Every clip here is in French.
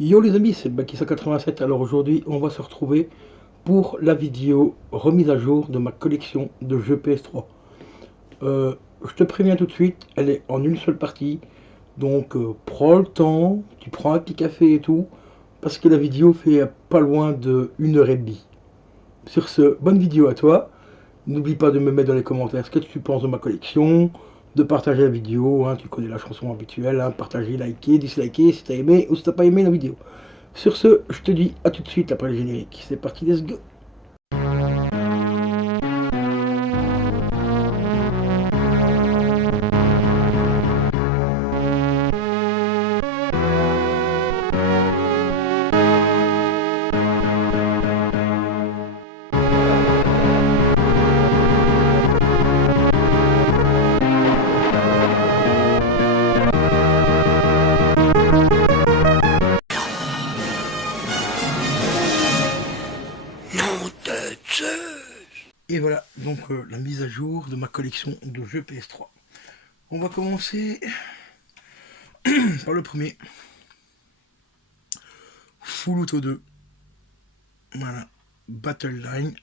Yo les amis, c'est Baki187. Alors aujourd'hui, on va se retrouver pour la vidéo remise à jour de ma collection de jeux PS3. Je te préviens tout de suite, elle est en une seule partie. Donc prends le temps, tu prends un petit café et tout, parce que la vidéo fait pas loin de 1 heure et demie. Sur ce, bonne vidéo à toi. N'oublie pas de me mettre dans les commentaires ce que tu penses de ma collection, de partager la vidéo, hein, tu connais la chanson habituelle, hein, partager, liker, disliker si t'as aimé ou si t'as pas aimé la vidéo. Sur ce, je te dis à tout de suite après le générique. C'est parti, let's go. Et voilà, donc la mise à jour de ma collection de jeux PS3. On va commencer par le premier. Full Auto 2. Voilà. Battle Line.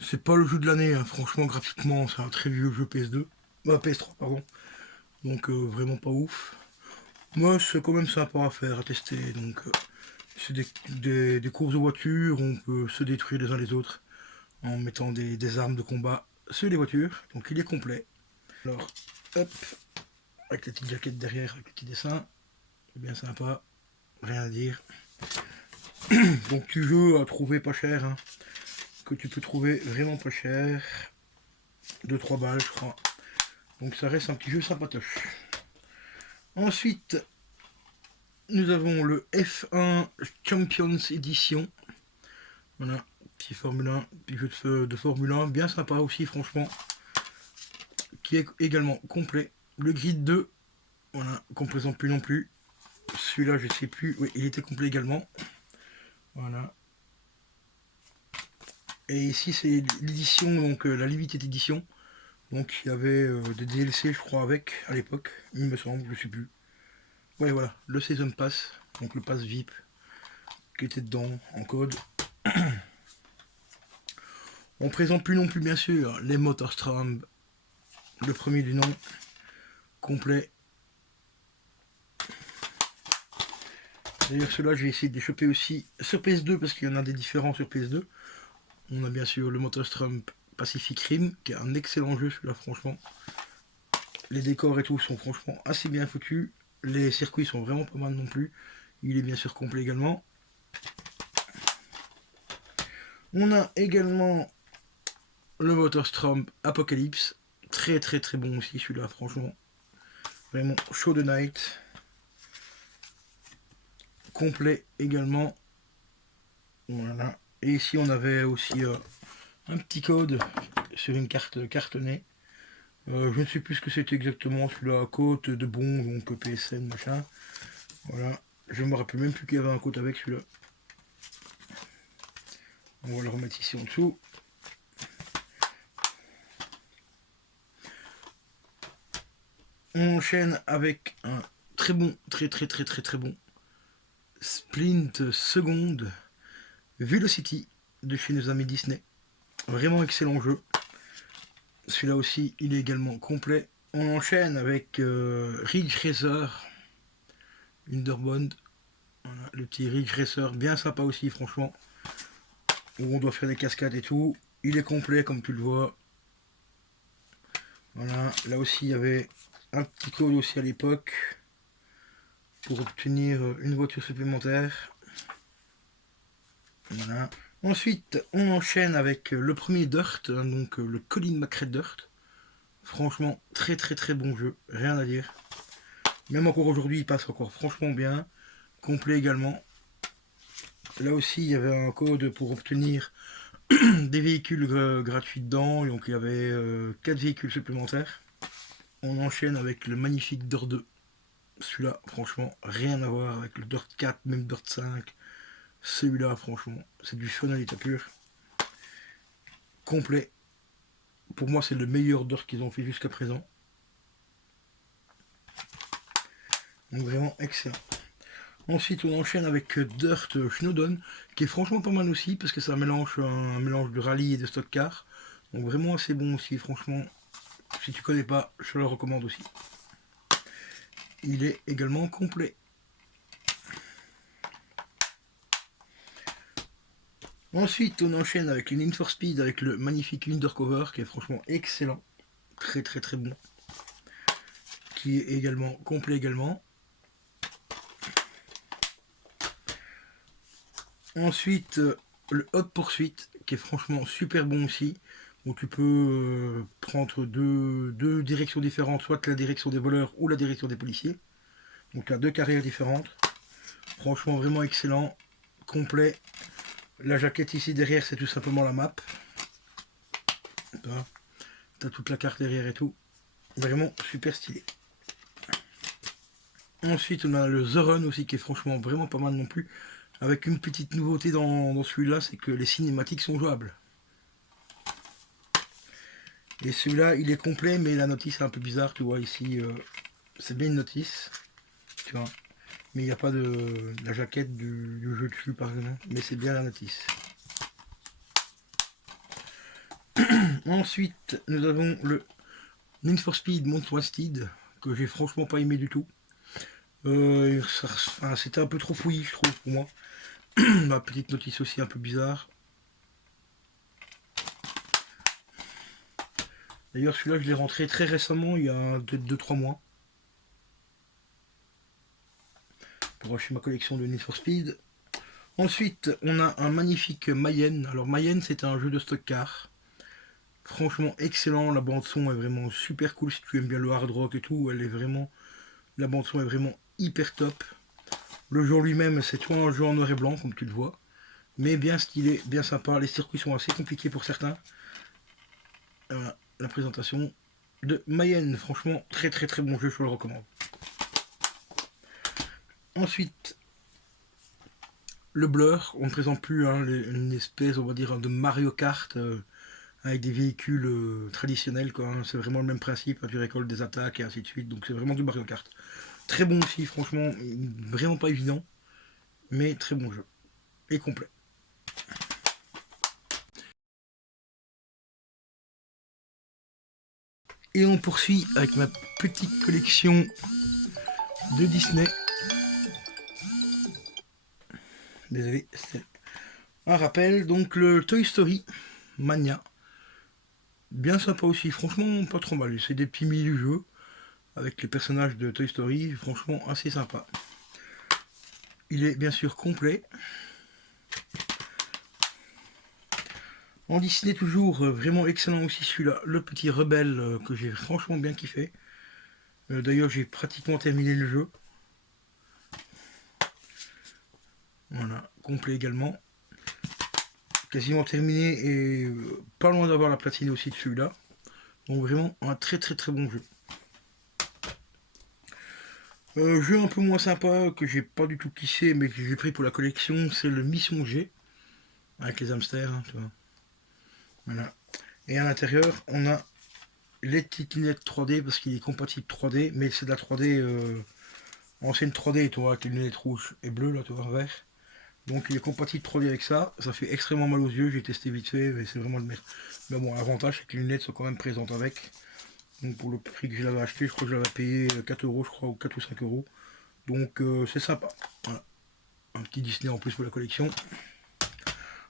C'est pas le jeu de l'année, hein. Franchement, graphiquement, c'est un très vieux jeu PS2. PS3, pardon. Donc vraiment pas ouf. Moi, c'est quand même sympa à faire, à tester. Donc c'est des courses de voitures, on peut se détruire les uns les autres en mettant des armes de combat sur les voitures. Donc il est complet. Alors, hop, avec la petite jaquette derrière, avec le petit dessin, c'est bien sympa, rien à dire. Donc tu jeu à trouver pas cher, hein, que tu peux trouver vraiment pas cher, 2-3 balles je crois. Donc ça reste un petit jeu sympatoche. Ensuite, nous avons le F1 Champions Edition. Voilà, petit Formule 1, petit jeu de Formule 1, bien sympa aussi franchement, qui est également complet. Le Grid 2, voilà, qu'on ne présente plus non plus. Celui-là, je sais plus, oui, il était complet également. Voilà. Et ici, c'est l'édition, donc la Limited Edition. Donc il y avait des DLC, je crois, avec, à l'époque, il me semble, je sais plus. Ouais, voilà, le Season Pass, donc le Pass VIP, qui était dedans, en code. On présente plus non plus, bien sûr, les Motorstrom, le premier du nom, complet. D'ailleurs, ceux-là, j'ai essayé de les choper aussi sur PS2, parce qu'il y en a des différents sur PS2. On a bien sûr le Motorstrom Pacific Rim, qui est un excellent jeu, celui-là, franchement. Les décors et tout sont franchement assez bien foutus. Les circuits sont vraiment pas mal non plus. Il est bien sûr complet également. On a également le Motorstrom Apocalypse. Très très très bon aussi celui-là, franchement. Vraiment Show the Night. Complet également. Voilà. Et ici on avait aussi un petit code sur une carte cartonnée. Je ne sais plus ce que c'était exactement celui-là. Côte de bon, donc PSN, machin. Voilà. Je me rappelle même plus qu'il y avait un code avec celui-là. On va le remettre ici en dessous. On enchaîne avec un très bon, très bon Splint Seconde Velocity de chez nos amis Disney. Vraiment excellent jeu. Celui-là aussi, il est également complet. On enchaîne avec Ridge Racer Underbond. Voilà, le petit Ridge Racer, bien sympa aussi, franchement. Où on doit faire des cascades et tout. Il est complet, comme tu le vois. Voilà, là aussi, il y avait un petit code aussi à l'époque pour obtenir une voiture supplémentaire. Voilà. Ensuite, on enchaîne avec le premier Dirt, hein, donc le Colin McRae Dirt. Franchement, très bon jeu, rien à dire. Même encore aujourd'hui, il passe encore franchement bien. Complet également. Là aussi, il y avait un code pour obtenir des véhicules gratuits dedans. Donc il y avait 4 véhicules supplémentaires. On enchaîne avec le magnifique Dirt 2. Celui-là, franchement, rien à voir avec le Dirt 4, même Dirt 5. Celui-là, franchement, c'est du fun à l'état pur. Complet. Pour moi, c'est le meilleur Dirt qu'ils ont fait jusqu'à présent. Donc vraiment excellent. Ensuite, on enchaîne avec Dirt Snowdon, qui est franchement pas mal aussi, parce que c'est un mélange de rallye et de stock car. Donc vraiment assez bon aussi, franchement. Si tu connais pas, je le recommande aussi. Il est également complet. Ensuite, on enchaîne avec le Need for Speed, avec le magnifique Undercover, qui est franchement excellent. Très très très bon. Qui est également complet également. Ensuite, le Hot Pursuit, qui est franchement super bon aussi. Donc tu peux prendre deux directions différentes, soit la direction des voleurs ou la direction des policiers. Donc tu as deux carrières différentes. Franchement vraiment excellent, complet. La jaquette ici derrière, c'est tout simplement la map. Tu as toute la carte derrière et tout. Vraiment super stylé. Ensuite on a le The Run aussi, qui est franchement vraiment pas mal non plus. Avec une petite nouveauté dans celui-là, c'est que les cinématiques sont jouables. Et celui-là, il est complet, mais la notice est un peu bizarre, tu vois, ici, c'est bien une notice, tu vois. Mais il n'y a pas de la jaquette du jeu dessus, par exemple, mais c'est bien la notice. Ensuite, nous avons le Need for Speed Most Wanted, que j'ai franchement pas aimé du tout. C'était un peu trop fouillis, je trouve, pour moi. Ma petite notice aussi un peu bizarre. D'ailleurs, celui-là, je l'ai rentré très récemment, il y a 2-3 mois. Pour acheter ma collection de Need for Speed. Ensuite, on a un magnifique Mayenne. Alors, Mayenne, c'est un jeu de stock car. Franchement, excellent. La bande-son est vraiment super cool. Si tu aimes bien le hard rock et tout, la bande-son est vraiment hyper top. Le jeu lui-même, c'est toi un jeu en noir et blanc, comme tu le vois. Mais bien stylé, bien sympa. Les circuits sont assez compliqués pour certains. Voilà, la présentation de Mayenne. Franchement, très très très bon jeu, je le recommande. Ensuite, le Blur. On ne présente plus une espèce, on va dire, de Mario Kart avec des véhicules traditionnels, quoi. Hein. C'est vraiment le même principe. Tu récoltes des attaques et ainsi de suite. Donc c'est vraiment du Mario Kart. Très bon aussi, franchement. Vraiment pas évident. Mais très bon jeu. Et complet. Et on poursuit avec ma petite collection de Disney. Désolé, c'est un rappel. Donc le Toy Story Mania. Bien sympa aussi, franchement pas trop mal. C'est des petits mini-jeux avec les personnages de Toy Story, franchement assez sympa. Il est bien sûr complet. En Disney toujours, vraiment excellent aussi celui-là, le petit rebelle que j'ai franchement bien kiffé. D'ailleurs j'ai pratiquement terminé le jeu. Voilà, complet également. Quasiment terminé et pas loin d'avoir la platine aussi de celui-là. Donc vraiment un très très très bon jeu. Jeu un peu moins sympa que j'ai pas du tout kiffé mais que j'ai pris pour la collection, c'est le Mission G. Avec les hamsters, hein, tu vois. Voilà. Et à l'intérieur, on a les petites lunettes 3D parce qu'il est compatible 3D, mais c'est de la 3D ancienne 3D, tu vois, avec les lunettes rouges et bleues, là, tu vois, vert. Donc il est compatible 3D avec ça. Ça fait extrêmement mal aux yeux, j'ai testé vite fait, mais c'est vraiment de merde. Mais bon, l'avantage, c'est que les lunettes sont quand même présentes avec. Donc pour le prix que je l'avais acheté, je crois que je l'avais payé 4 euros, je crois, ou 4 ou 5 euros. Donc c'est sympa. Voilà. Un petit Disney en plus pour la collection.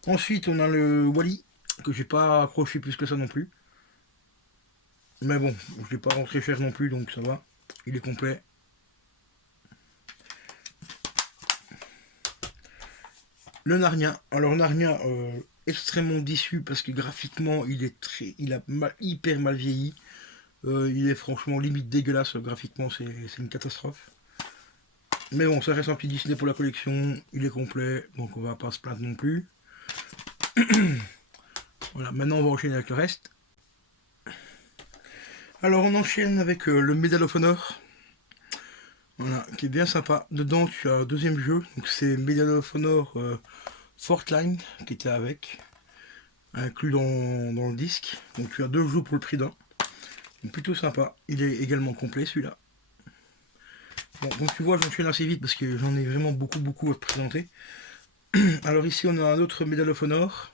Ensuite, on a le Wally, que j'ai pas accroché plus que ça non plus. Mais bon, je l'ai pas rentré cher non plus, donc ça va. Il est complet. Le Narnia. Alors Narnia, extrêmement déçu parce que graphiquement, il a hyper mal vieilli. Il est franchement limite dégueulasse. Graphiquement, c'est une catastrophe. Mais bon, ça reste un petit Disney pour la collection. Il est complet, donc on va pas se plaindre non plus. Voilà, maintenant on va enchaîner avec le reste. Alors on enchaîne avec le Medal of Honor. Voilà, qui est bien sympa. Dedans, tu as un deuxième jeu. Donc c'est Medal of Honor Fortline qui était avec, inclus dans le disque. Donc tu as deux jeux pour le prix d'un. Plutôt sympa. Il est également complet celui-là. Bon, donc tu vois, j'enchaîne assez vite parce que j'en ai vraiment beaucoup à te présenter. Alors ici, on a un autre Medal of Honor.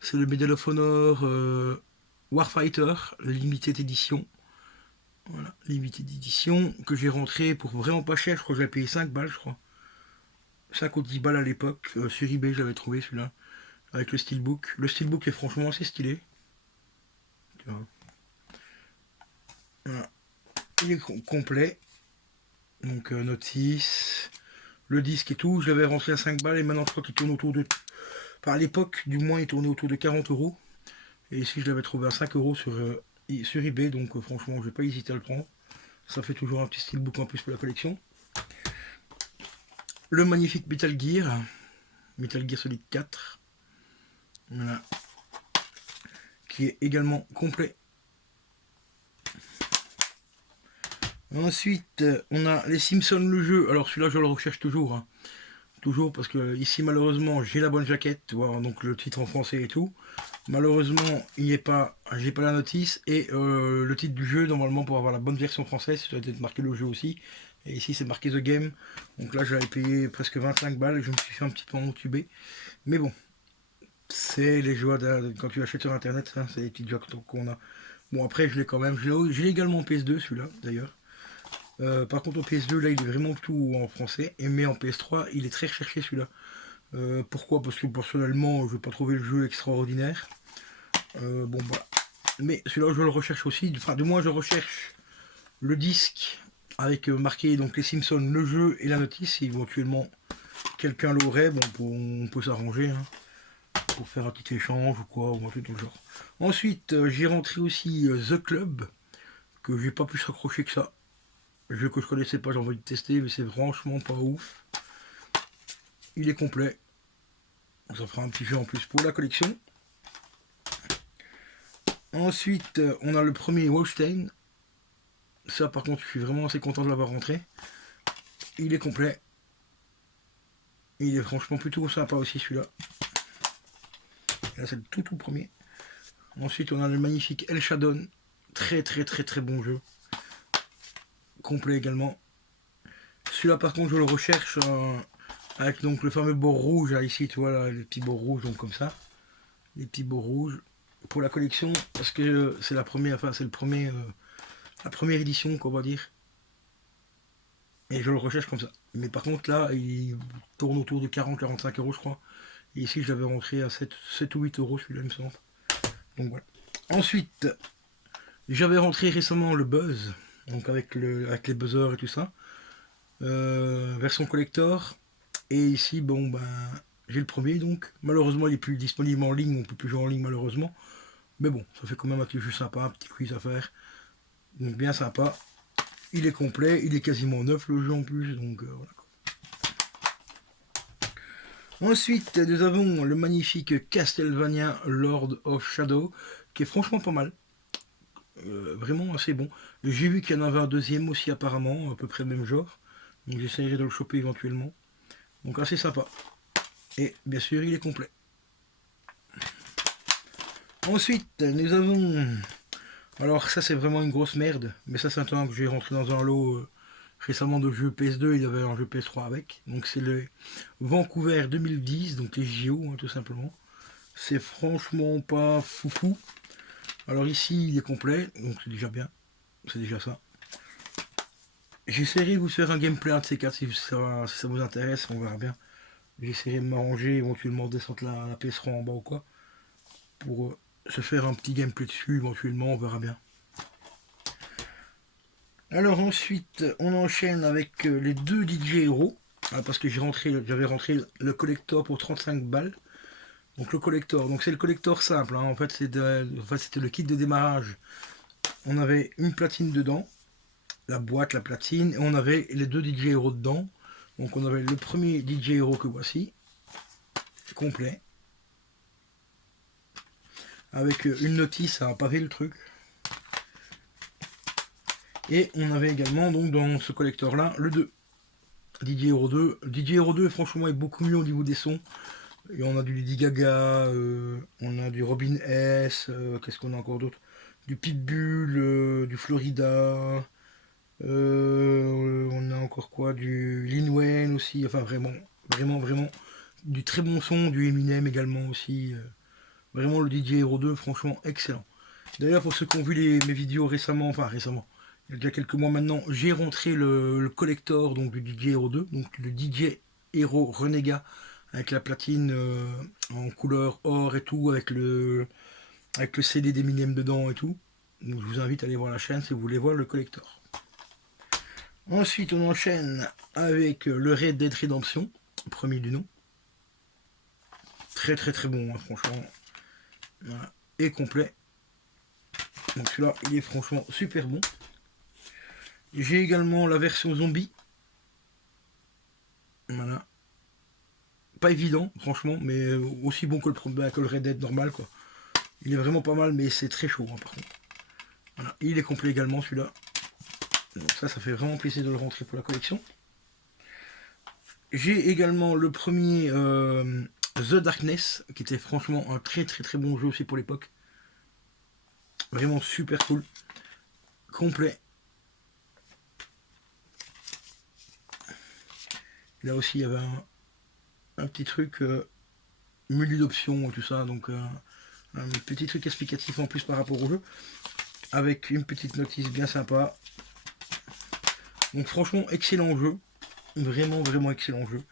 C'est le Medal of Honor Warfighter, Limited Edition. Voilà, Limited Edition, que j'ai rentré pour vraiment pas cher. Je crois que j'avais payé 5 balles, je crois. 5 ou 10 balles à l'époque. Sur eBay, je l'avais trouvé celui-là. Avec le steelbook. Le steelbook est franchement assez stylé. Tu vois. Voilà. Il est complet. Donc notice, le disque et tout. Je l'avais rentré à 5 balles et maintenant je crois qu'il tourne autour de... Enfin, à l'époque, du moins, il tournait autour de 40 euros. Et ici, je l'avais trouvé à 5 euros sur eBay. Donc franchement, je vais pas hésiter à le prendre. Ça fait toujours un petit steelbook en plus pour la collection. Le magnifique Metal Gear Solid 4. Voilà. Qui est également complet. Ensuite, on a les Simpsons le jeu. Alors celui-là, je le recherche toujours. Hein. Toujours parce que ici, malheureusement, j'ai la bonne jaquette. Voir donc le titre en français et tout. Malheureusement, j'ai pas la notice. Et le titre du jeu, normalement, pour avoir la bonne version française, ça doit être marqué le jeu aussi. Et ici, c'est marqué The Game. Donc là, j'avais payé presque 25 balles. Je me suis fait un petit peu entubé. Mais bon, c'est les joies quand tu achètes sur internet. Hein, c'est les petites joies qu'on a. Bon, après, je l'ai quand même. Je l'ai également en PS2, celui-là, d'ailleurs. Par contre, au PS2, là, il est vraiment tout en français. Mais en PS3, il est très recherché, celui-là. Pourquoi? Parce que personnellement, je n'ai pas trouvé le jeu extraordinaire. Bon, voilà. Mais celui-là, je le recherche aussi. Enfin, du moins, je recherche le disque avec marqué donc les Simpsons, le jeu et la notice. Si éventuellement quelqu'un l'aurait, bon, on peut s'arranger hein, pour faire un petit échange ou quoi, ou un truc dans le genre. Ensuite, j'ai rentré aussi The Club, que j'ai pas pu s'accrocher que ça. Jeu que je connaissais pas, j'ai envie de tester, mais c'est franchement pas ouf. Il est complet. Ça fera un petit jeu en plus pour la collection. Ensuite, on a le premier Wolfenstein. Ça, par contre, je suis vraiment assez content de l'avoir rentré. Il est complet. Il est franchement plutôt sympa aussi, celui-là. Là, c'est le tout premier. Ensuite, on a le magnifique El Shadow. Très bon jeu. Complet également. Celui-là, par contre, je le recherche avec donc le fameux bord rouge. Là, ici, tu vois, là, les petits bords rouges, donc comme ça. Les petits bords rouges. Pour la collection, parce que c'est la première, enfin, c'est la première édition, qu'on va dire. Et je le recherche comme ça. Mais par contre, là, il tourne autour de 40-45 euros, je crois. Et ici, je l'avais rentré à 7 ou 8 euros, celui-là, il me semble. Donc voilà. Ensuite, j'avais rentré récemment le Buzz, donc avec les buzzers et tout ça. Version collector. Et ici, bon, ben, j'ai le premier, donc. Malheureusement, il est plus disponible en ligne, on peut plus jouer en ligne, malheureusement. Mais bon, ça fait quand même un petit jeu sympa, un petit quiz à faire. Donc bien sympa. Il est complet, il est quasiment neuf le jeu en plus, donc voilà. Ensuite, nous avons le magnifique Castlevania Lord of Shadow, qui est franchement pas mal. Vraiment assez bon. J'ai vu qu'il y en avait un deuxième aussi apparemment, à peu près le même genre. Donc j'essaierai de le choper éventuellement. Donc assez sympa. Et bien sûr, il est complet. Ensuite, nous avons... Alors ça c'est vraiment une grosse merde, mais ça c'est un temps que j'ai rentré dans un lot récemment de jeux PS2, il y avait un jeu PS3 avec. Donc c'est le Vancouver 2010, donc les JO hein, tout simplement. C'est franchement pas foufou. Alors ici il est complet, donc c'est déjà bien. C'est déjà ça. J'essaierai de vous faire un gameplay un de ces quatre si ça vous intéresse, on verra bien. J'essaierai de m'arranger, éventuellement descendre la PS3 en bas ou quoi. Pour se faire un petit gameplay dessus, éventuellement, on verra bien. Alors ensuite, on enchaîne avec les deux DJ Hero. Parce que j'avais rentré le collector pour 35 balles. Donc le collector, donc c'est le collector simple. Hein. En fait, c'était le kit de démarrage. On avait une platine dedans, la boîte, la platine, et on avait les deux DJ Hero dedans. Donc on avait le premier DJ Hero que voici, complet, avec une notice à pavé le truc. Et on avait également donc dans ce collector là le 2. DJ Hero 2. DJ Hero 2 franchement est beaucoup mieux au niveau des sons. Et on a du Lady Gaga, on a du Robin S, qu'est-ce qu'on a encore d'autre? Du Pitbull, du Florida, On a encore quoi? Du Lin Wayne aussi, enfin vraiment, vraiment, du très bon son, du Eminem également aussi. Vraiment le DJ Hero 2, franchement excellent. D'ailleurs, pour ceux qui ont vu mes vidéos récemment, enfin récemment, il y a déjà quelques mois maintenant, j'ai rentré le collector donc, du DJ Hero 2, donc le DJ Hero Renégat, avec la platine en couleur or et tout, avec le CD d'Eminem dedans et tout. Donc je vous invite à aller voir la chaîne si vous voulez voir le collector. Ensuite, on enchaîne avec le Red Dead Redemption, premier du nom. Très bon, hein, franchement. Voilà. Et complet. Donc celui-là, il est franchement super bon. J'ai également la version zombie. Voilà. Pas évident, franchement, mais aussi bon que le Red Dead normal, quoi. Il est vraiment pas mal, mais c'est très chaud, hein, par contre. Voilà. Il est complet également, celui-là. Donc ça fait vraiment plaisir de le rentrer pour la collection. J'ai également le premier The Darkness, qui était franchement un très bon jeu aussi pour l'époque. Vraiment super cool. Complet. Là aussi, il y avait un petit truc menu d'options et tout ça, donc un petit truc explicatif en plus par rapport au jeu, avec une petite notice bien sympa. Donc franchement, excellent jeu. Vraiment excellent jeu.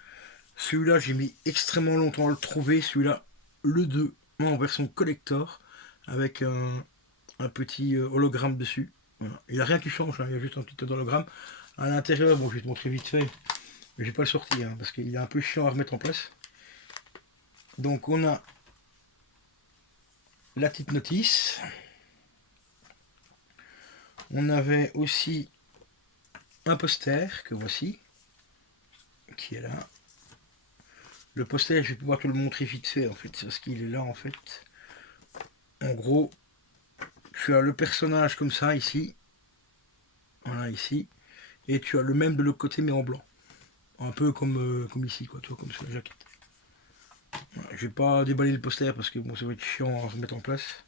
Celui-là, j'ai mis extrêmement longtemps à le trouver. Celui-là, le 2, en version collector, avec un petit hologramme dessus. Voilà. Il n'y a rien qui change, hein, il y a juste un petit hologramme. À l'intérieur, bon, je vais te montrer vite fait. Mais je vais pas le sortir, hein, parce qu'il est un peu chiant à remettre en place. Donc on a la petite notice. On avait aussi un poster que voici, qui est là. Le poster, je vais pouvoir te le montrer vite fait en fait, parce qu'il est là en fait. En gros, tu as le personnage comme ça ici, voilà ici, et tu as le même de l'autre côté mais en blanc, un peu comme ici quoi, tu vois, comme sur la jaquette. Voilà, je vais pas déballer le poster parce que bon, ça va être chiant à remettre en place.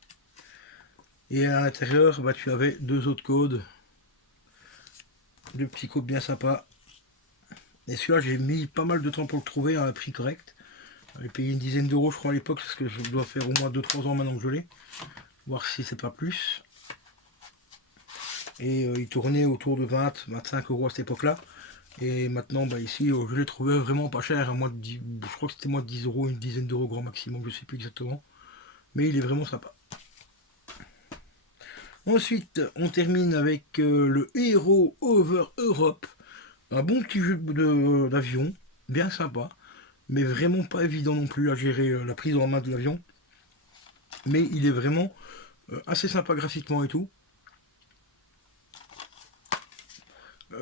Et à l'intérieur, bah, tu avais deux autres codes, deux petits codes bien sympas. Et celui-là, j'ai mis pas mal de temps pour le trouver à un prix correct. J'avais payé une dizaine d'euros, je crois, à l'époque, parce que je dois faire au moins 2-3 ans maintenant que je l'ai. Voir si c'est pas plus. Et il tournait autour de 20-25 euros à cette époque-là. Et maintenant, bah, ici, je l'ai trouvé vraiment pas cher. À moins de 10, je crois que c'était moins de 10 euros, une dizaine d'euros grand maximum, je sais plus exactement. Mais il est vraiment sympa. Ensuite, on termine avec le Hero Over Europe. Un bon petit jeu d'avion, bien sympa, mais vraiment pas évident non plus à gérer la prise en main de l'avion. Mais il est vraiment assez sympa graphiquement et tout.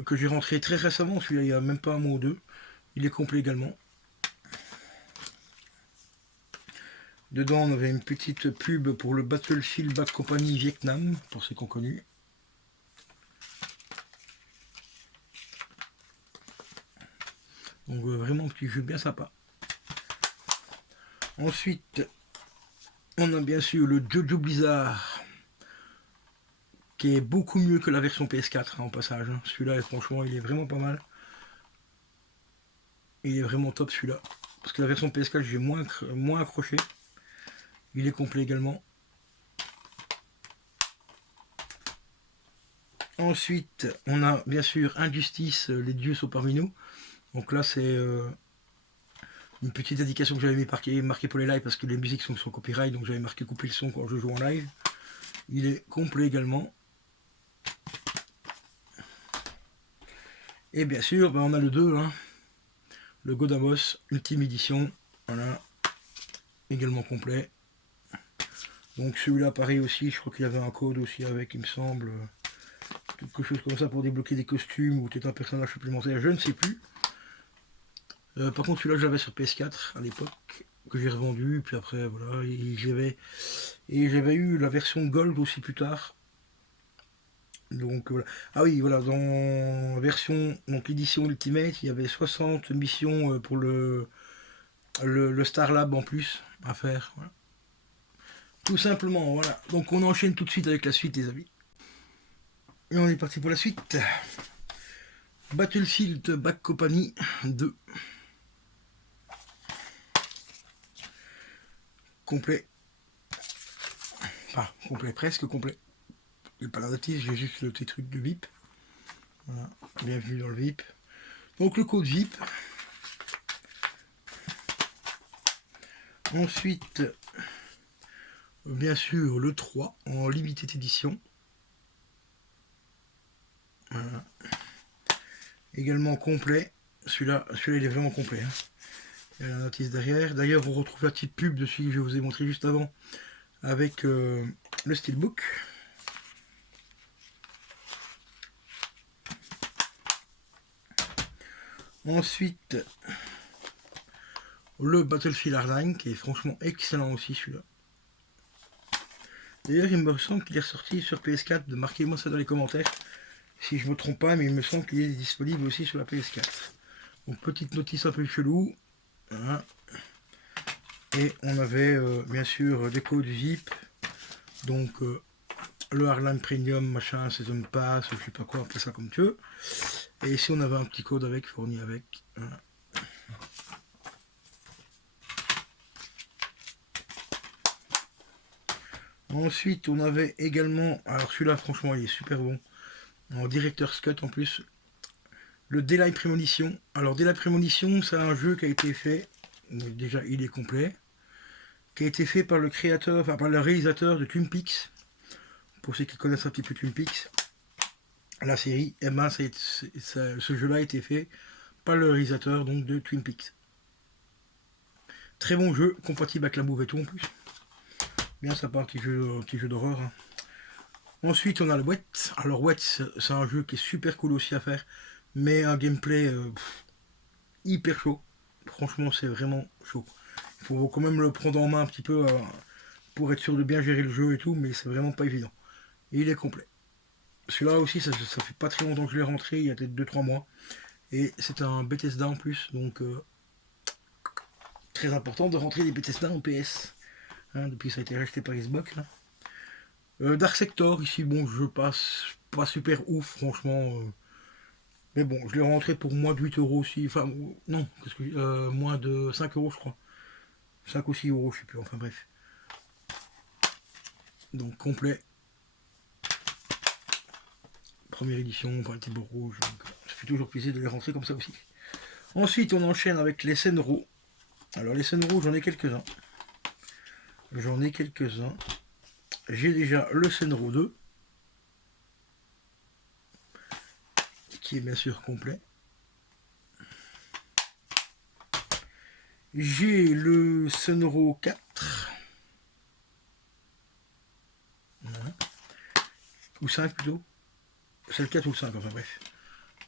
Que j'ai rentré très récemment, celui-là il y a même pas un mois ou deux. Il est complet également. Dedans on avait une petite pub pour le Battlefield Bad Company Vietnam, pour ceux qu'on connu. Donc vraiment un petit jeu bien sympa. Ensuite, on a bien sûr le Jojo Blizzard, qui est beaucoup mieux que la version PS4 hein, en passage. Hein. Celui-là, franchement, il est vraiment pas mal. Il est vraiment top celui-là. Parce que la version PS4, j'ai moins accroché. Il est complet également. Ensuite, on a bien sûr Injustice, les dieux sont parmi nous. Donc là, c'est une petite indication que j'avais marqué pour les lives parce que les musiques sont sur copyright, donc j'avais marqué couper le son quand je joue en live. Il est complet également. Et bien sûr, ben on a le 2, hein, le Godamos Ultime Edition. Voilà, également complet. Donc celui-là, pareil aussi, je crois qu'il y avait un code aussi avec, il me semble. Quelque chose comme ça pour débloquer des costumes ou peut-être un personnage supplémentaire, je ne sais plus. Par contre, celui-là, j'avais sur PS4 à l'époque, que j'ai revendu, puis après, voilà, et j'avais eu la version Gold aussi plus tard. Donc voilà. Ah oui, voilà, dans la version, donc l'édition Ultimate, il y avait 60 missions pour le Star Lab en plus à faire. Voilà. Tout simplement, voilà. Donc on enchaîne tout de suite avec la suite, les amis. Et on est parti pour la suite. Battlefield Bad Company 2. Complet. Enfin, complet, presque complet. J'ai pas la notice, j'ai juste le petit truc de VIP. Voilà, bienvenue dans le VIP. Donc le code VIP. Ensuite, bien sûr, le 3 en limited edition. Voilà. Également complet. Celui-là, il est vraiment complet. Hein. Il y a la notice derrière. D'ailleurs, on retrouve la petite pub dessus que je vous ai montré juste avant avec le steelbook. Ensuite, le Battlefield Hardline qui est franchement excellent aussi celui-là. D'ailleurs, il me semble qu'il est ressorti sur PS4. Marquez-moi ça dans les commentaires si je me trompe pas, mais il me semble qu'il est disponible aussi sur la PS4. Donc petite notice un peu chelou. Voilà. Et on avait bien sûr des codes VIP. Donc le Hardline Premium, machin, Season Pass, je sais pas quoi, appelle ça comme tu veux. Et ici on avait un petit code avec, fourni avec. Voilà. Ensuite on avait également, alors celui-là franchement il est super bon, en Director's Cut en plus, le Daylight Premonition. Alors Daylight Premonition c'est un jeu qui a été fait, déjà il est complet, qui a été fait par le créateur, enfin par le réalisateur de Twin Peaks. Pour ceux qui connaissent un petit peu Twin Peaks, la série, eh ben, ce jeu-là a été fait par le réalisateur donc, de Twin Peaks. Très bon jeu, compatible avec la bouffe et tout en plus. Bien sympa, un petit jeu d'horreur. Hein. Ensuite, on a le Wet. Alors, Wet, c'est un jeu qui est super cool aussi à faire, mais un gameplay hyper chaud. Franchement, c'est vraiment chaud. Il faut quand même le prendre en main un petit peu pour être sûr de bien gérer le jeu et tout, mais c'est vraiment pas évident. Et il est complet. Celui-là aussi, ça fait pas très longtemps que je l'ai rentré, il y a peut-être 2-3 mois. Et c'est un Bethesda en plus, donc très important de rentrer des Bethesda en PS. Hein, depuis que ça a été racheté par Xbox. Dark Sector, ici, bon, je passe pas super ouf, franchement. Mais bon, je l'ai rentré pour moins de 8 euros aussi. Enfin, non, moins de 5 euros, je crois. 5 ou 6 euros, je sais plus, enfin bref. Donc, complet. Première édition, enfin, le petit beau rouge. Donc, ça fait toujours plaisir de les rentrer comme ça aussi. Ensuite, on enchaîne avec les Senro. Alors, les Senro, j'en ai quelques-uns. J'ai déjà le Senro 2. Qui est bien sûr complet. J'ai le Senro 4. Voilà. Ou 5 plutôt. C'est le 4 ou le 5, enfin bref.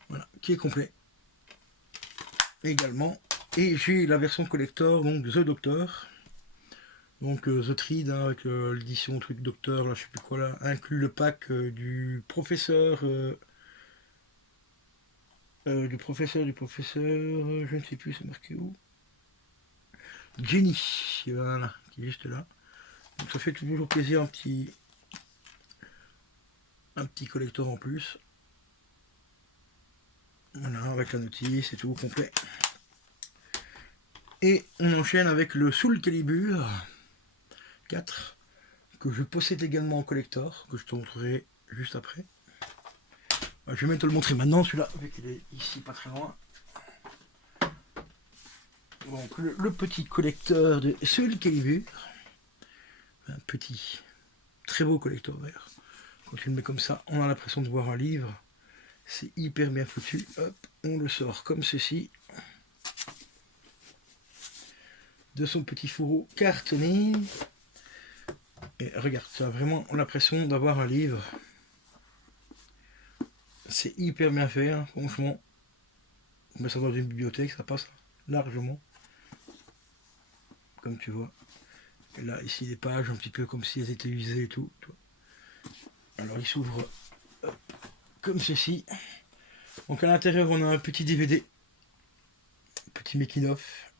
Voilà, qui est complet. Également. Et j'ai la version collector, donc The Doctor. Donc The Thread, hein, avec l'édition truc Docteur, là, je sais plus quoi là, inclut le pack du professeur. Du professeur, je ne sais plus, c'est marqué où. Jenny, voilà, qui est juste là. Donc ça fait toujours plaisir, un petit collector en plus. Voilà, avec la notice et tout, complet. Et on enchaîne avec le Soul Calibur 4, que je possède également en collector, que je te montrerai juste après. Je vais même te le montrer maintenant, celui-là, vu qu'il est ici pas très loin. Donc le petit collecteur de Soul Calibur. Un petit, très beau collector d'ailleurs. Quand tu le mets comme ça, on a l'impression de voir un livre. C'est hyper bien foutu. Hop, on le sort comme ceci. De son petit fourreau cartonné. Et regarde, tu as vraiment l'impression d'avoir un livre. C'est hyper bien fait, hein, franchement. On met ça dans une bibliothèque, ça passe largement. Comme tu vois. Et là, ici, des pages un petit peu comme si elles étaient usées et tout. Alors, il s'ouvre comme ceci. Donc, à l'intérieur, on a un petit DVD. Petit making-of.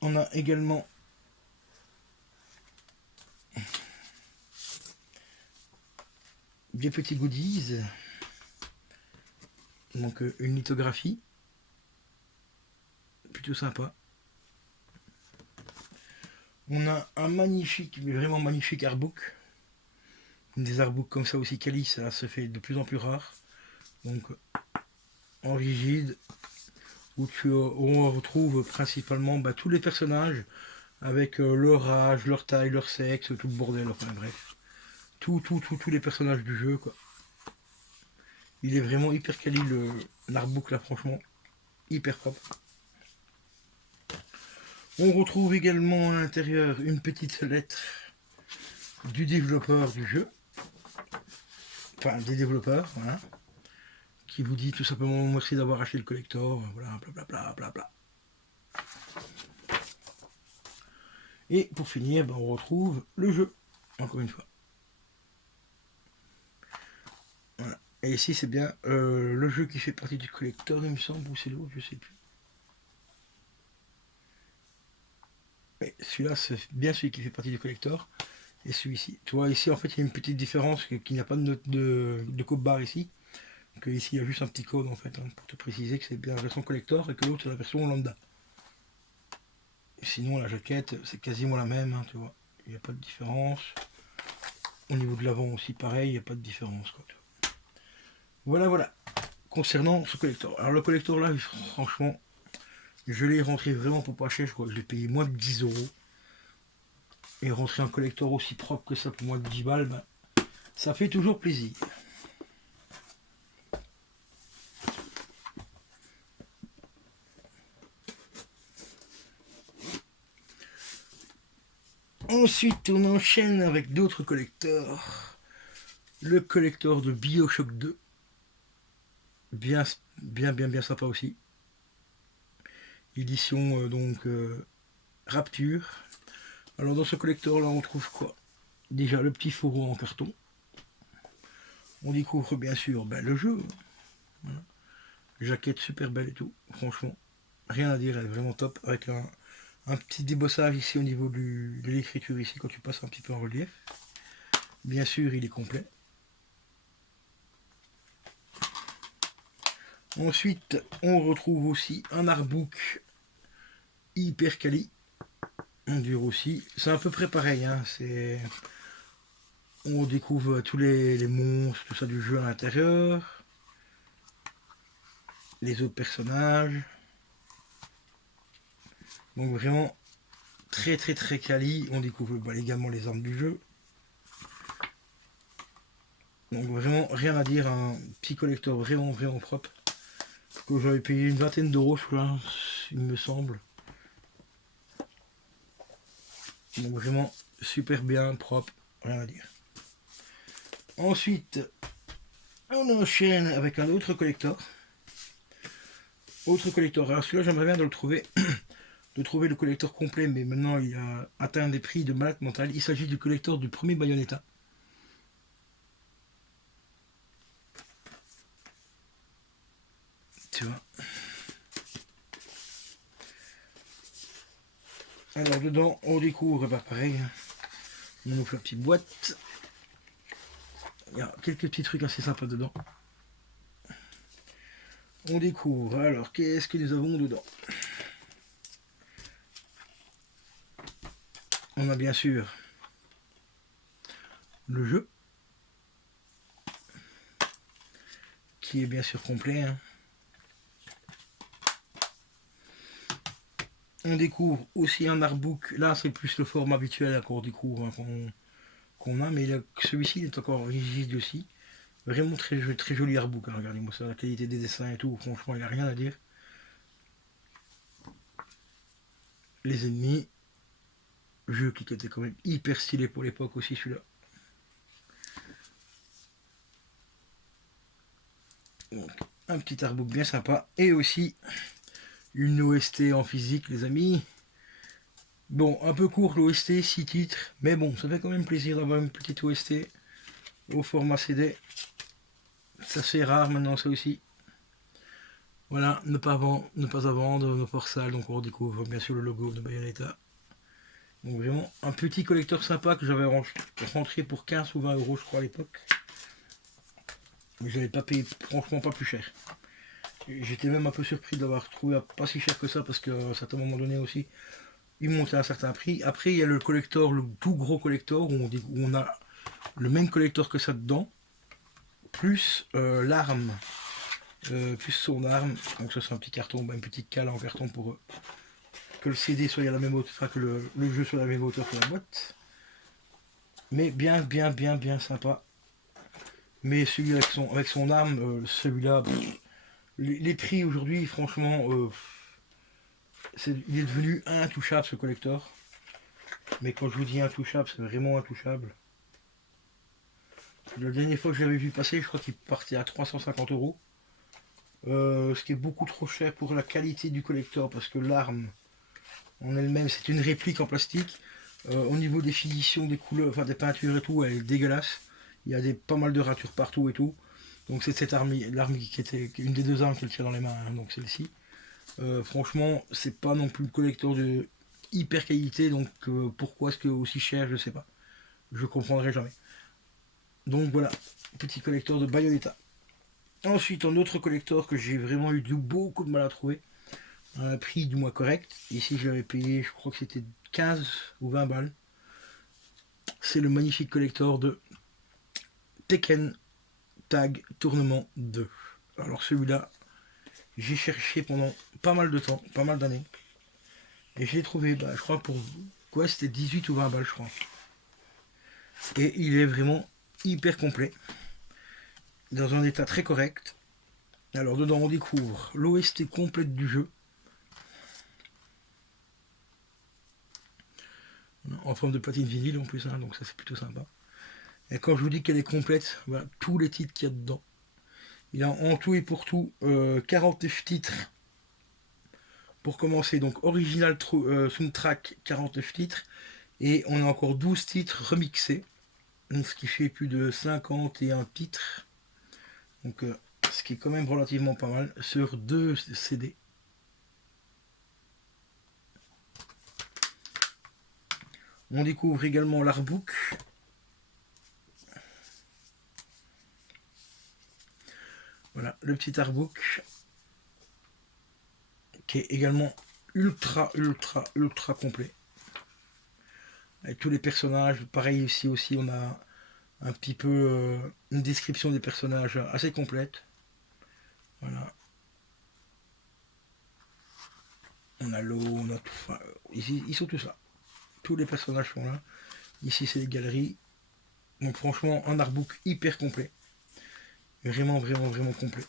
On a également des petits goodies. Donc une lithographie. Plutôt sympa. On a un magnifique, mais vraiment magnifique artbook. Des artbooks comme ça aussi quali, ça se fait de plus en plus rare. Donc en rigide, où on retrouve principalement tous les personnages avec leur âge, leur taille, leur sexe, tout le bordel, enfin bref. Tous les personnages du jeu, quoi. Il est vraiment hyper quali l'artbook là, franchement. Hyper propre. On retrouve également à l'intérieur une petite lettre du développeur du jeu. Enfin, des développeurs, voilà. Qui vous dit tout simplement merci d'avoir acheté le collector, voilà, blablabla, bla. Et pour finir, on retrouve le jeu, encore une fois. Voilà. Et ici, c'est bien le jeu qui fait partie du collector, il me semble, ou c'est l'autre, je sais plus. Mais celui-là, c'est bien celui qui fait partie du collector. Et celui-ci. Tu vois, ici, en fait, il y a une petite différence, qu'il n'y a pas de note de code barre ici. Que ici, il y a juste un petit code, en fait, hein, pour te préciser que c'est bien la version collector et que l'autre, c'est la version lambda. Et sinon, la jaquette, c'est quasiment la même, hein, tu vois. Il n'y a pas de différence. Au niveau de l'avant aussi, pareil, il n'y a pas de différence, quoi. Voilà, voilà. Concernant ce collector. Alors, le collector, là, franchement, je l'ai rentré vraiment pour pas cher. Je crois que je l'ai payé moins de 10 euros. Et rentrer un collector aussi propre que ça pour moins de 10 balles, ça fait toujours plaisir. Ensuite, on enchaîne avec d'autres collectors. Le collector de BioShock 2. Bien sympa aussi. Édition Rapture. Alors dans ce collector là on trouve quoi? Déjà le petit fourreau en carton. On découvre bien sûr le jeu. Voilà. Jaquette super belle et tout. Franchement, rien à dire, elle est vraiment top. Avec un petit débossage ici au niveau de l'écriture ici quand tu passes un petit peu en relief. Bien sûr il est complet. Ensuite on retrouve aussi un artbook hyper quali. On dure aussi. C'est à peu près pareil. Hein. On découvre tous les monstres, tout ça du jeu à l'intérieur. Les autres personnages. Donc vraiment très quali. On découvre également les armes du jeu. Donc vraiment rien à dire. Un petit collector vraiment propre. Que j'avais payé une vingtaine d'euros, je crois, il me semble. Donc vraiment super bien, propre, rien à dire. Ensuite, on enchaîne avec un autre collector. Autre collector. Alors celui-là, j'aimerais bien de le trouver. De trouver le collector complet, mais maintenant il a atteint des prix de malade mental. Il s'agit du collector du premier Bayonetta. Tu vois. Alors dedans, on découvre, pareil, on ouvre la petite boîte. Il y a quelques petits trucs assez sympas dedans. On découvre, alors qu'est-ce que nous avons dedans? On a bien sûr le jeu, qui est bien sûr complet. Hein. On découvre aussi un artbook. Là, c'est plus le format habituel qu'on découvre, hein, qu'on a, mais celui-ci est encore rigide aussi. Vraiment très joli artbook. Hein. Regardez-moi ça, la qualité des dessins et tout. Franchement, il n'y a rien à dire. Les ennemis. Jeu qui était quand même hyper stylé pour l'époque aussi, celui-là. Donc, un petit artbook bien sympa. Et aussi une OST en physique, les amis. Bon, un peu court l'OST, 6 titres. Mais bon, ça fait quand même plaisir d'avoir une petite OST au format CD. Ça c'est rare maintenant, ça aussi. Voilà, ne pas à vendre, nos ports sales. Donc on redécouvre bien sûr le logo de Bayonetta. Donc vraiment un petit collecteur sympa que j'avais rentré pour 15 ou 20 euros, je crois, à l'époque. Mais je l'avais pas payé, franchement pas plus cher. J'étais même un peu surpris d'avoir trouvé pas si cher que ça parce qu'à un certain moment donné aussi, il montait à un certain prix. Après, il y a le collector, le tout gros collector où on a le même collector que ça dedans, plus l'arme, plus son arme. Donc ça c'est un petit carton, une petite cale en carton pour que le CD soit à la même hauteur, enfin que le jeu soit à la même hauteur que la boîte. Mais bien sympa. Mais celui avec son arme, celui-là, les prix aujourd'hui, franchement, il est devenu intouchable ce collector. Mais quand je vous dis intouchable, c'est vraiment intouchable. La dernière fois que j'avais vu passer, je crois qu'il partait à 350 euros. Ce qui est beaucoup trop cher pour la qualité du collector parce que l'arme en elle-même, c'est une réplique en plastique. Au niveau des finitions, des couleurs, enfin des peintures et tout, elle est dégueulasse. Il y a pas mal de ratures partout et tout. Donc c'est cette arme, l'arme qui était une des deux armes qu'elle tient dans les mains, hein, donc celle-ci. Franchement, c'est pas non plus le collector de hyper qualité, donc pourquoi est-ce que aussi cher, je sais pas. Je comprendrai jamais. Donc voilà, petit collector de Bayonetta. Ensuite, un autre collector que j'ai vraiment eu beaucoup de mal à trouver, à un prix du moins correct. Ici, je l'avais payé, je crois que c'était 15 ou 20 balles. C'est le magnifique collector de Tekken Tag Tournament 2. Alors celui-là, j'ai cherché pendant pas mal de temps, pas mal d'années. Et je l'ai trouvé, je crois pour quoi c'était 18 ou 20 balles, je crois. Et il est vraiment hyper complet. Dans un état très correct. Alors dedans on découvre l'OST complète du jeu. En forme de platine vinyle en plus, hein, donc ça c'est plutôt sympa. Et quand je vous dis qu'elle est complète, voilà, tous les titres qu'il y a dedans. Il a en tout et pour tout 49 titres. Pour commencer, donc original soundtrack 49 titres. Et on a encore 12 titres remixés. Donc, ce qui fait plus de 51 titres. Donc ce qui est quand même relativement pas mal sur 2 CD. On découvre également l'artbook. Voilà, le petit artbook qui est également ultra complet. Avec tous les personnages, pareil ici aussi on a un petit peu une description des personnages assez complète. Voilà. On a l'eau, on a tout. Enfin, ici, ils sont tous là. Tous les personnages sont là. Ici c'est les galeries. Donc franchement un artbook hyper complet. Vraiment complet.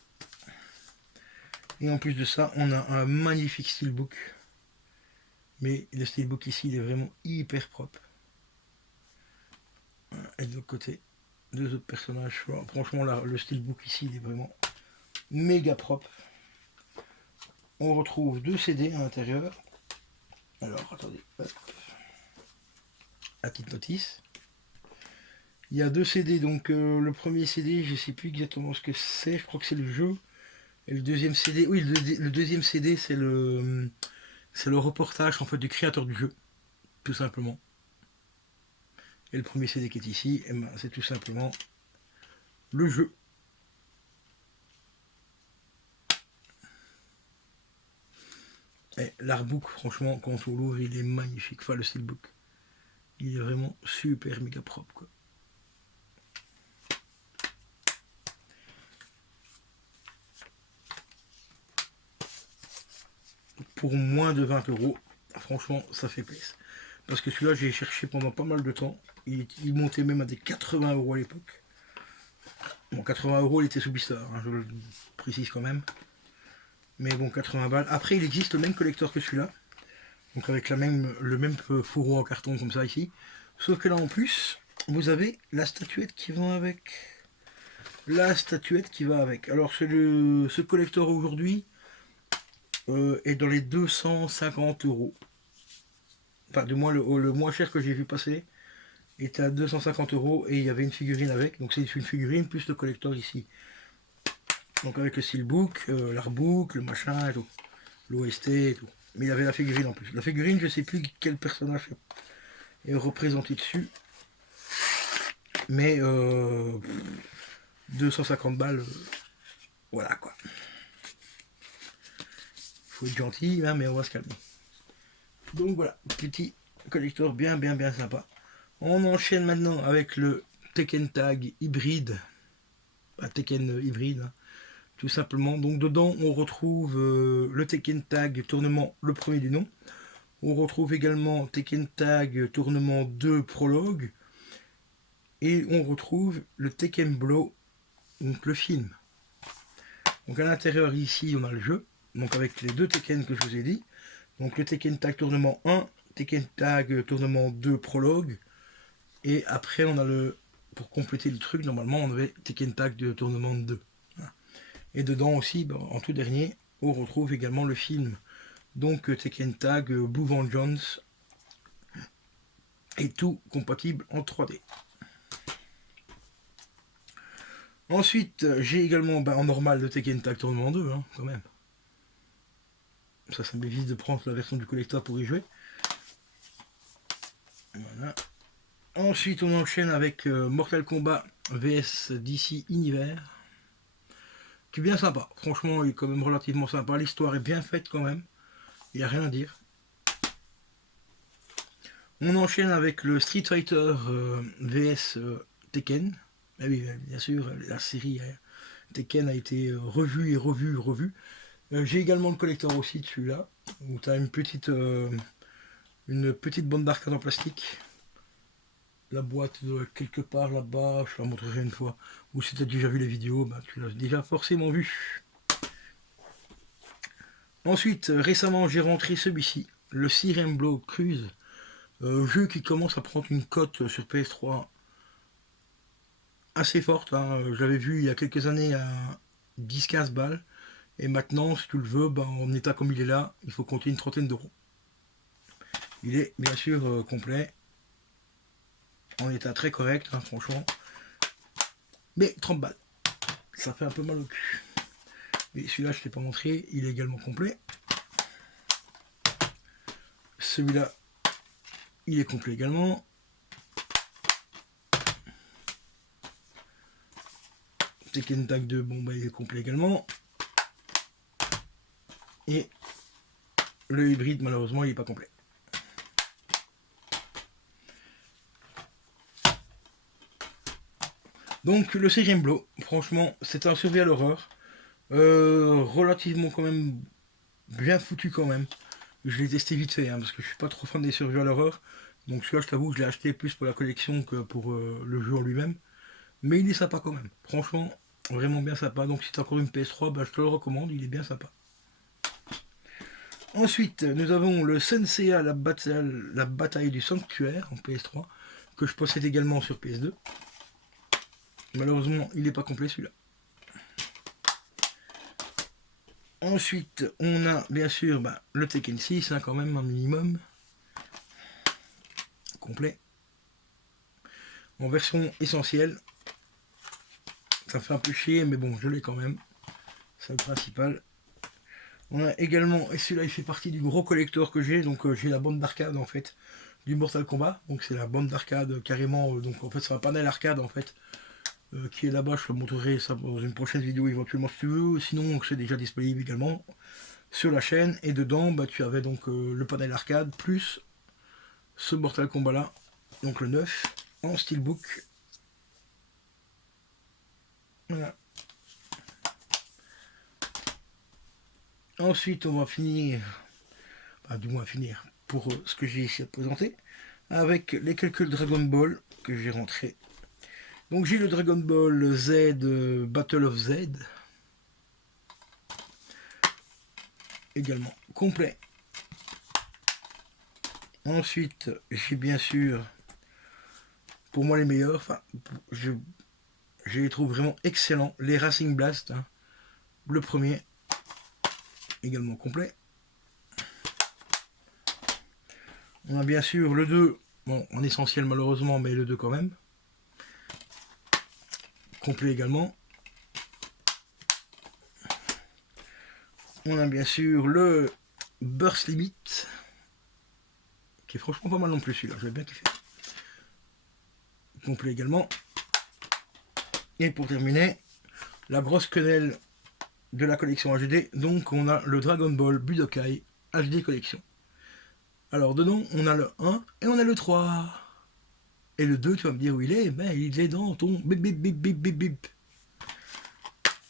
Et en plus de ça, on a un magnifique steelbook. Mais le steelbook ici, il est vraiment hyper propre. Et de l'autre côté, deux autres personnages. Franchement, là, le steelbook ici, il est vraiment méga propre. On retrouve 2 CD à l'intérieur. Alors, attendez. Hop. La petite notice. Il y a 2 CD. Donc, le premier CD, je ne sais plus exactement ce que c'est. Je crois que c'est le jeu. Et le deuxième CD, oui, le deuxième CD, c'est le reportage en fait du créateur du jeu, tout simplement. Et le premier CD qui est ici, c'est tout simplement le jeu. Et l'artbook, franchement, quand on l'ouvre, il est magnifique. Enfin, le steelbook, il est vraiment super méga propre, quoi. Pour moins de 20 euros, franchement, ça fait plaisir. Parce que celui-là, j'ai cherché pendant pas mal de temps. Il montait même à des 80 euros à l'époque. Bon, 80 euros, il était sous Bistar, hein, je le précise quand même. Mais bon, 80 balles. Après, il existe le même collector que celui-là. Donc avec le même fourreau en carton comme ça ici. Sauf que là, en plus, vous avez la statuette qui va avec. La statuette qui va avec. Alors, ce collector aujourd'hui est dans les 250 euros. Enfin, du moins, le moins cher que j'ai vu passer était à 250 euros et il y avait une figurine avec. Donc, c'est une figurine plus le collector ici. Donc, avec le steelbook, l'artbook, le machin et tout. L'OST et tout. Mais il y avait la figurine en plus. La figurine, je sais plus quel personnage est représenté dessus. Mais 250 balles, voilà quoi. Faut être gentil, hein, mais on va se calmer. Donc voilà, petit collector bien sympa. On enchaîne maintenant avec le Tekken Tag hybride. Tekken hybride, hein, tout simplement. Donc dedans, on retrouve le Tekken Tag tournement, le premier du nom. On retrouve également Tekken Tag tournement 2 prologue. Et on retrouve le Tekken Blow, donc le film. Donc à l'intérieur ici, on a le jeu. Donc avec les deux Tekken que je vous ai dit. Donc le Tekken Tag tournement 1, Tekken Tag tournement 2 prologue. Et après, on a le, pour compléter le truc, normalement, on avait Tekken Tag de tournement 2. Et dedans aussi, en tout dernier, on retrouve également le film. Donc Tekken Tag Blue Vengeance. Et tout compatible en 3D. Ensuite, j'ai également en normal le Tekken Tag Tournament 2, hein, quand même. Ça m'évite de prendre la version du collector pour y jouer. Voilà. Ensuite, on enchaîne avec Mortal Kombat vs DC Univers. Qui est bien sympa. Franchement, il est quand même relativement sympa. L'histoire est bien faite quand même. Il n'y a rien à dire. On enchaîne avec le Street Fighter vs Tekken. Ah oui, bien sûr, la série Tekken a été revue et revue. J'ai également le collector aussi de celui-là, où tu as une petite bande d'arcade en plastique. La boîte quelque part là-bas, je te la montrerai une fois. Ou si tu as déjà vu les vidéos, tu l'as déjà forcément vu. Ensuite, récemment, j'ai rentré celui-ci, le Siren Blow Cruise. Jeu qui commence à prendre une cote sur PS3 assez forte. Hein. Je l'avais vu il y a quelques années à 10-15 balles. Et maintenant, si tu le veux, en état comme il est là, il faut compter une trentaine d'euros. Il est bien sûr complet. En état très correct, hein, franchement. Mais 30 balles. Ça fait un peu mal au cul. Et celui-là, je ne t'ai pas montré. Il est également complet. Celui-là, il est complet également. Tekken Tag 2, il est complet également. Et le hybride, malheureusement, il n'est pas complet. Donc le Siren Blow, franchement, c'est un survival horreur. Relativement quand même bien foutu quand même. Je l'ai testé vite fait, hein, parce que je suis pas trop fan des survival horreur. Donc celui-là, je t'avoue, je l'ai acheté plus pour la collection que pour le jeu en lui-même. Mais il est sympa quand même. Franchement, vraiment bien sympa. Donc si tu as encore une PS3, je te le recommande, il est bien sympa. Ensuite, nous avons le Senseiya, la bataille du sanctuaire en PS3, que je possède également sur PS2. Malheureusement, il n'est pas complet celui-là. Ensuite, on a bien sûr le Tekken 6, hein, quand même, un minimum. Complet. En version essentielle. Ça fait un peu chier, mais bon, je l'ai quand même. C'est le principal. On a également, et celui-là il fait partie du gros collector que j'ai, donc j'ai la bande d'arcade en fait du Mortal Kombat, donc c'est la bande d'arcade carrément, donc en fait c'est un panel arcade en fait, qui est là-bas, je te montrerai ça dans une prochaine vidéo éventuellement si tu veux, sinon c'est déjà disponible également sur la chaîne, et dedans tu avais donc le panel arcade, plus ce Mortal Kombat là, donc le 9, en steelbook. Voilà. Ensuite, on va finir, du moins finir, pour ce que j'ai ici à présenter, avec les quelques Dragon Ball que j'ai rentrés. Donc j'ai le Dragon Ball Z Battle of Z, également complet. Ensuite, j'ai bien sûr, pour moi les meilleurs, je les trouve vraiment excellents, les Racing Blast, hein. Le premier, également complet. On a bien sûr le 2, en essentiel malheureusement, mais le 2 quand même. Complet également. On a bien sûr le Burst Limit, qui est franchement pas mal non plus celui-là, j'avais bien kiffé. Complet également. Et pour terminer, la grosse quenelle de la collection HD, donc on a le Dragon Ball Budokai HD Collection. Alors dedans, on a le 1 et on a le 3. Et le 2, tu vas me dire où il est, ben il est dans ton bip bip bip bip bip bip.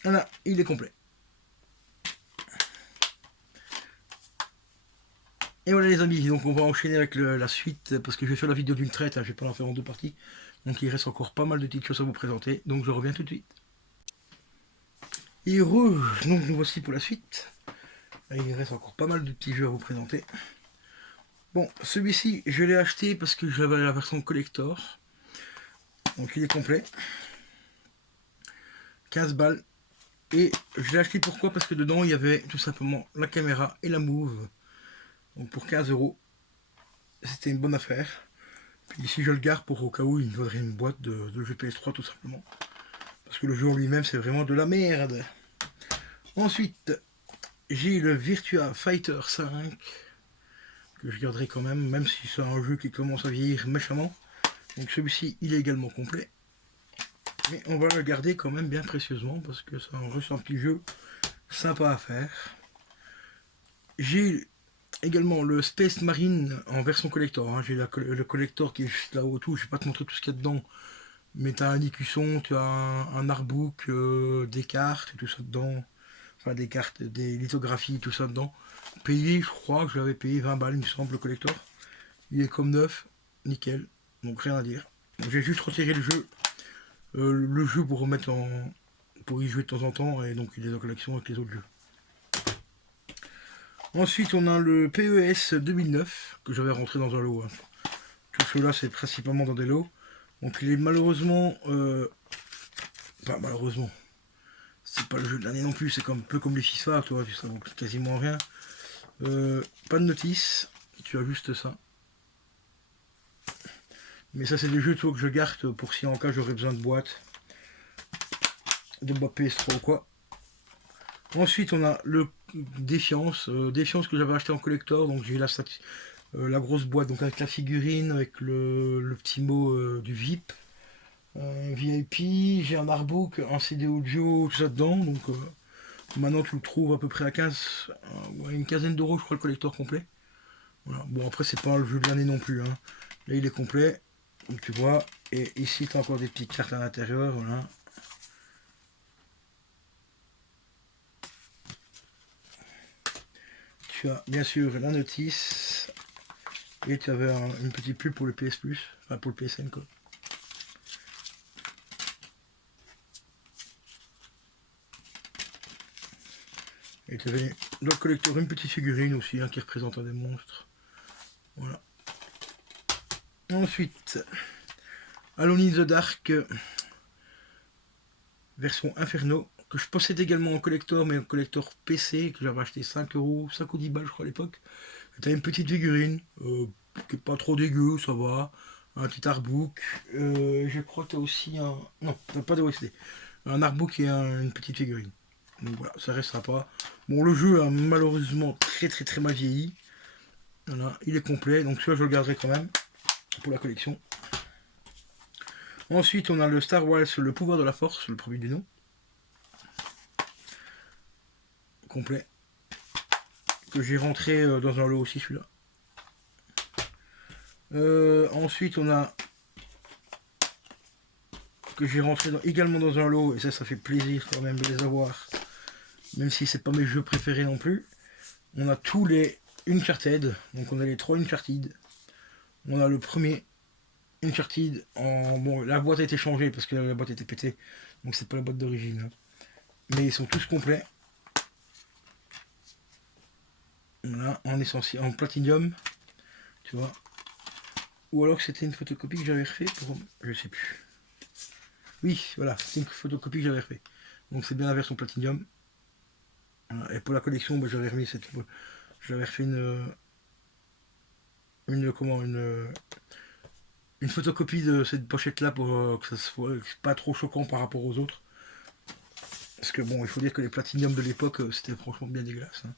Voilà, il est complet. Et voilà les amis, donc on va enchaîner avec la suite, parce que je vais faire la vidéo d'une traite, hein, je vais pas la faire en 2 parties. Donc il reste encore pas mal de petites choses à vous présenter, donc je reviens tout de suite. Et rouge, donc nous voici pour la suite. Il reste encore pas mal de petits jeux à vous présenter. Bon, celui-ci, je l'ai acheté parce que j'avais la version collector. Donc il est complet. 15 balles. Et je l'ai acheté pourquoi? Parce que dedans il y avait tout simplement la caméra et la move. Donc pour 15 €, c'était une bonne affaire. Puis ici je le garde pour au cas où il me faudrait une boîte de jeu PS3 tout simplement. Parce que le jeu en lui-même c'est vraiment de la merde. Ensuite, j'ai le Virtua Fighter 5. Que je garderai quand même si c'est un jeu qui commence à vieillir méchamment. Donc celui-ci il est également complet. Mais on va le garder quand même bien précieusement parce que c'est un petit jeu sympa à faire. J'ai également le Space Marine en version collector. Hein. J'ai le collector qui est juste là autour. Je vais pas te montrer tout ce qu'il y a dedans. Mais tu as un écusson, tu as un artbook, des cartes et tout ça dedans. Enfin des cartes, des lithographies, tout ça dedans. Payé, je crois que je l'avais payé 20 balles, il me semble, le collector. Il est comme neuf, nickel. Donc rien à dire. J'ai juste retiré le jeu pour remettre pour y jouer de temps en temps. Et donc il est en collection avec les autres jeux. Ensuite, on a le PES 2009 que j'avais rentré dans un lot. Hein. Tout cela, c'est principalement dans des lots. Donc, il est malheureusement. Enfin, malheureusement. C'est pas le jeu de l'année non plus. C'est un peu comme les FIFA, toi. Tu sais, donc quasiment rien. Pas de notice. Tu as juste ça. Mais ça, c'est des jeux toi, que je garde pour si en cas j'aurais besoin de boîte. De boîte PS3 ou quoi. Ensuite, on a le Défiance. Défiance que j'avais acheté en collector. Donc, j'ai la grosse boîte donc avec la figurine, avec le petit mot du VIP. VIP, j'ai un artbook, un CD audio, tout ça dedans. Donc, maintenant, tu le trouves à peu près à 15, ouais, une quinzaine d'euros, je crois, le collector complet. Voilà. Bon, après, c'est pas le jeu de l'année non plus. Hein. Là, il est complet. Donc, tu vois. Et ici, tu as encore des petites cartes à l'intérieur. Voilà. Tu as bien sûr la notice. Et tu avais une petite pub pour le PS Plus. Enfin, pour le PSN, quoi. Et tu avais dans le collector une petite figurine aussi hein, qui représente un des monstres. Voilà. Ensuite, Alone in the Dark, version Inferno, que je possède également en collector, mais en collector PC, que j'avais acheté 5 €, 5 ou 10 balles je crois à l'époque. Tu as une petite figurine, qui est pas trop dégueu, ça va. Un petit artbook. Je crois que tu as aussi un. Non, t'as pas de OSD. Un artbook et une petite figurine. Donc voilà, ça reste sympa. Bon, le jeu a malheureusement très mal vieilli. Voilà, il est complet, donc celui-là je le garderai quand même pour la collection. Ensuite, on a le Star Wars, le pouvoir de la force, le premier du nom. Complet. Que j'ai rentré dans un lot aussi, celui-là. Ensuite, on a que j'ai rentré également dans un lot, et ça fait plaisir quand même de les avoir, même si c'est pas mes jeux préférés non plus. On a tous les Uncharted, donc on a les 3 Uncharted. On a le premier Uncharted en. Bon, la boîte a été changée parce que la boîte était pétée, donc c'est pas la boîte d'origine. Hein. Mais ils sont tous complets. Voilà, en essentiel, en platinium, tu vois. Ou alors que c'était une photocopie que j'avais refait pour. Je sais plus. Oui, voilà, c'est une photocopie que j'avais refait. Donc c'est bien la version platinium. Voilà. Et pour la collection, bah, j'avais remis cette. J'avais refait une photocopie de cette pochette là pour que ça soit pas trop choquant par rapport aux autres. Parce que bon, il faut dire que les platinium de l'époque, c'était franchement bien dégueulasse. Hein.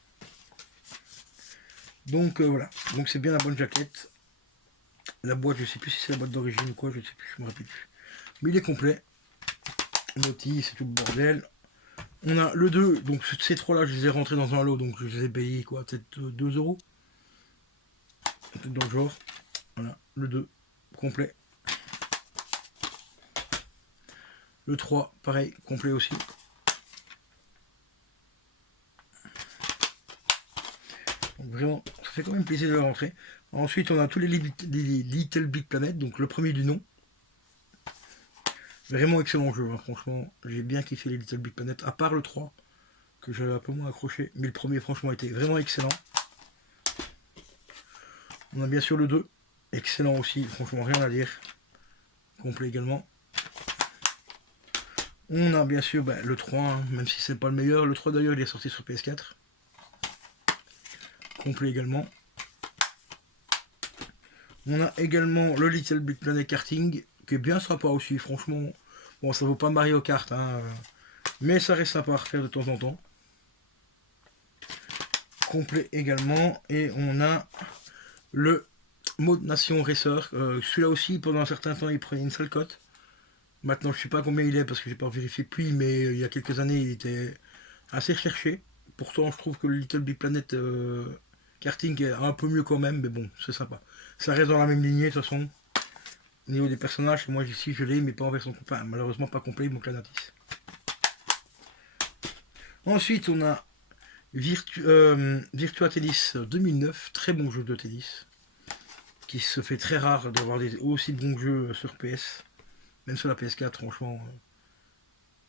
Donc voilà, donc c'est bien la bonne jaquette. La boîte, je sais plus si c'est la boîte d'origine ou quoi, je sais plus, je me rappelle plus. Mais il est complet. notice et tout le bordel. On a le 2, donc ces trois là je les ai rentrés dans un lot, donc je les ai payés quoi, peut-être 2 euros. Dans le genre. Voilà, le 2 complet. Le 3, pareil, complet aussi. Donc vraiment, ça fait quand même plaisir de le rentrer. Ensuite, on a tous les Little Big Planet, donc le premier du nom. Vraiment excellent jeu, hein, franchement. J'ai bien kiffé les Little Big Planet, à part le 3, que j'avais un peu moins accroché. Mais le premier, franchement, était vraiment excellent. On a bien sûr le 2, excellent aussi, franchement, rien à dire. Complet également. On a bien sûr le 3, hein, même si c'est pas le meilleur. Le 3 d'ailleurs, il est sorti sur PS4. Complet également. On a également le Little Big Planet Karting, qui est bien sympa aussi, franchement. Bon, ça vaut pas Mario Kart, hein, mais ça reste sympa à refaire de temps en temps. Complet également. Et on a le Mode Nation Racer. Celui-là aussi, pendant un certain temps, il prenait une sale cote. Maintenant, je sais pas combien il est parce que j'ai pas vérifié depuis, mais il y a quelques années, il était assez recherché. Pourtant, je trouve que le Little Big Planet Karting est un peu mieux quand même, mais bon, c'est sympa. Ça reste dans la même lignée de toute façon. Au niveau des personnages, moi ici je l'ai, mais pas en version complète. Enfin, malheureusement pas complet, il manque la notice. Ensuite, on a Virtua Tennis 2009, très bon jeu de tennis, qui se fait très rare d'avoir des aussi bons jeux sur PS, même sur la PS4, franchement,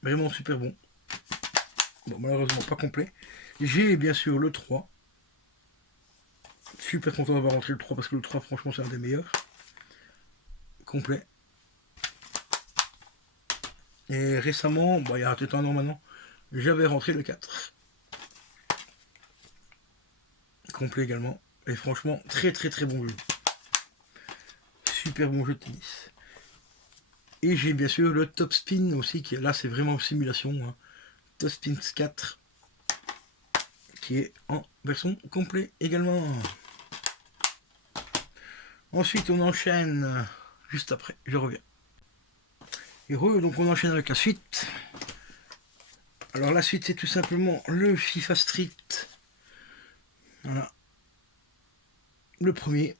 vraiment super bon. Bon, malheureusement pas complet. J'ai bien sûr le 3. Super content d'avoir rentré le 3 parce que le 3, franchement, c'est un des meilleurs. Complet. Et récemment, il y a peut-être un an maintenant, j'avais rentré le 4. Complet également. Et franchement, très très très bon jeu. Super bon jeu de tennis. Et j'ai bien sûr le Top Spin aussi, qui là c'est vraiment simulation. Hein. Top Spin 4, qui est en version complet également. Ensuite on enchaîne, juste après, je reviens. Et donc on enchaîne avec la suite. Alors la suite c'est tout simplement le FIFA Street. Voilà. Le premier,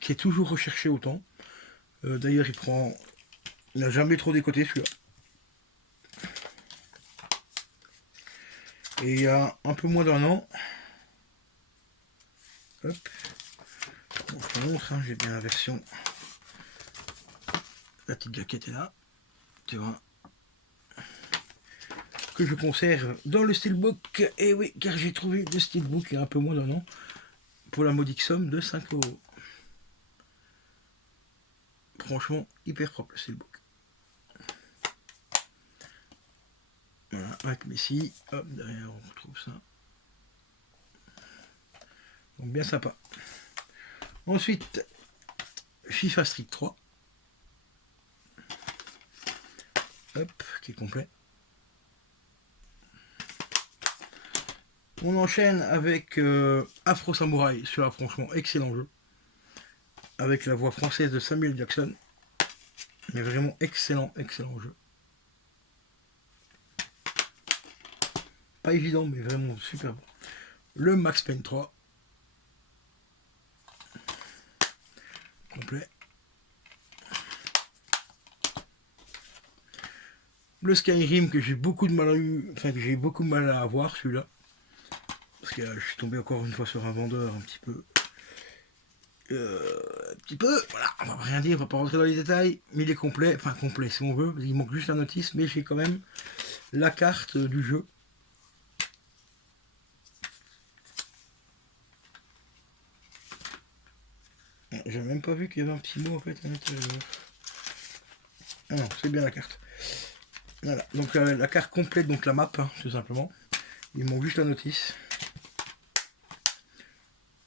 qui est toujours recherché autant. D'ailleurs il n'a jamais trop décoté celui-là. Et il y a un peu moins d'un an, hop, on se montre, hein, j'ai bien la version. La petite jaquette est là, tu vois, que je conserve dans le steelbook. Et oui, car j'ai trouvé le steelbook il y a un peu moins d'un an pour la modique somme de 5 €. Franchement, hyper propre le steelbook. Voilà, avec Messi, hop, derrière on retrouve ça. Donc bien sympa. Ensuite, FIFA Street 3. Hop, qui est complet. On enchaîne avec Afro Samurai, celui-là franchement excellent jeu. Avec la voix française de Samuel Jackson. Mais vraiment excellent, excellent jeu. Pas évident, mais vraiment super bon. Le Max Payne 3. Complet. Le Skyrim que j'ai beaucoup de mal à avoir celui-là. Parce que je suis tombé encore une fois sur un vendeur un petit peu. Voilà, on va rien dire, on va pas rentrer dans les détails, mais il est complet, enfin complet si on veut, il manque juste la notice, mais j'ai quand même la carte du jeu. J'ai même pas vu qu'il y avait un petit mot en fait à l'intérieur. Ah non, c'est bien la carte. Voilà, donc la carte complète, donc la map, hein, tout simplement. Il manque juste la notice.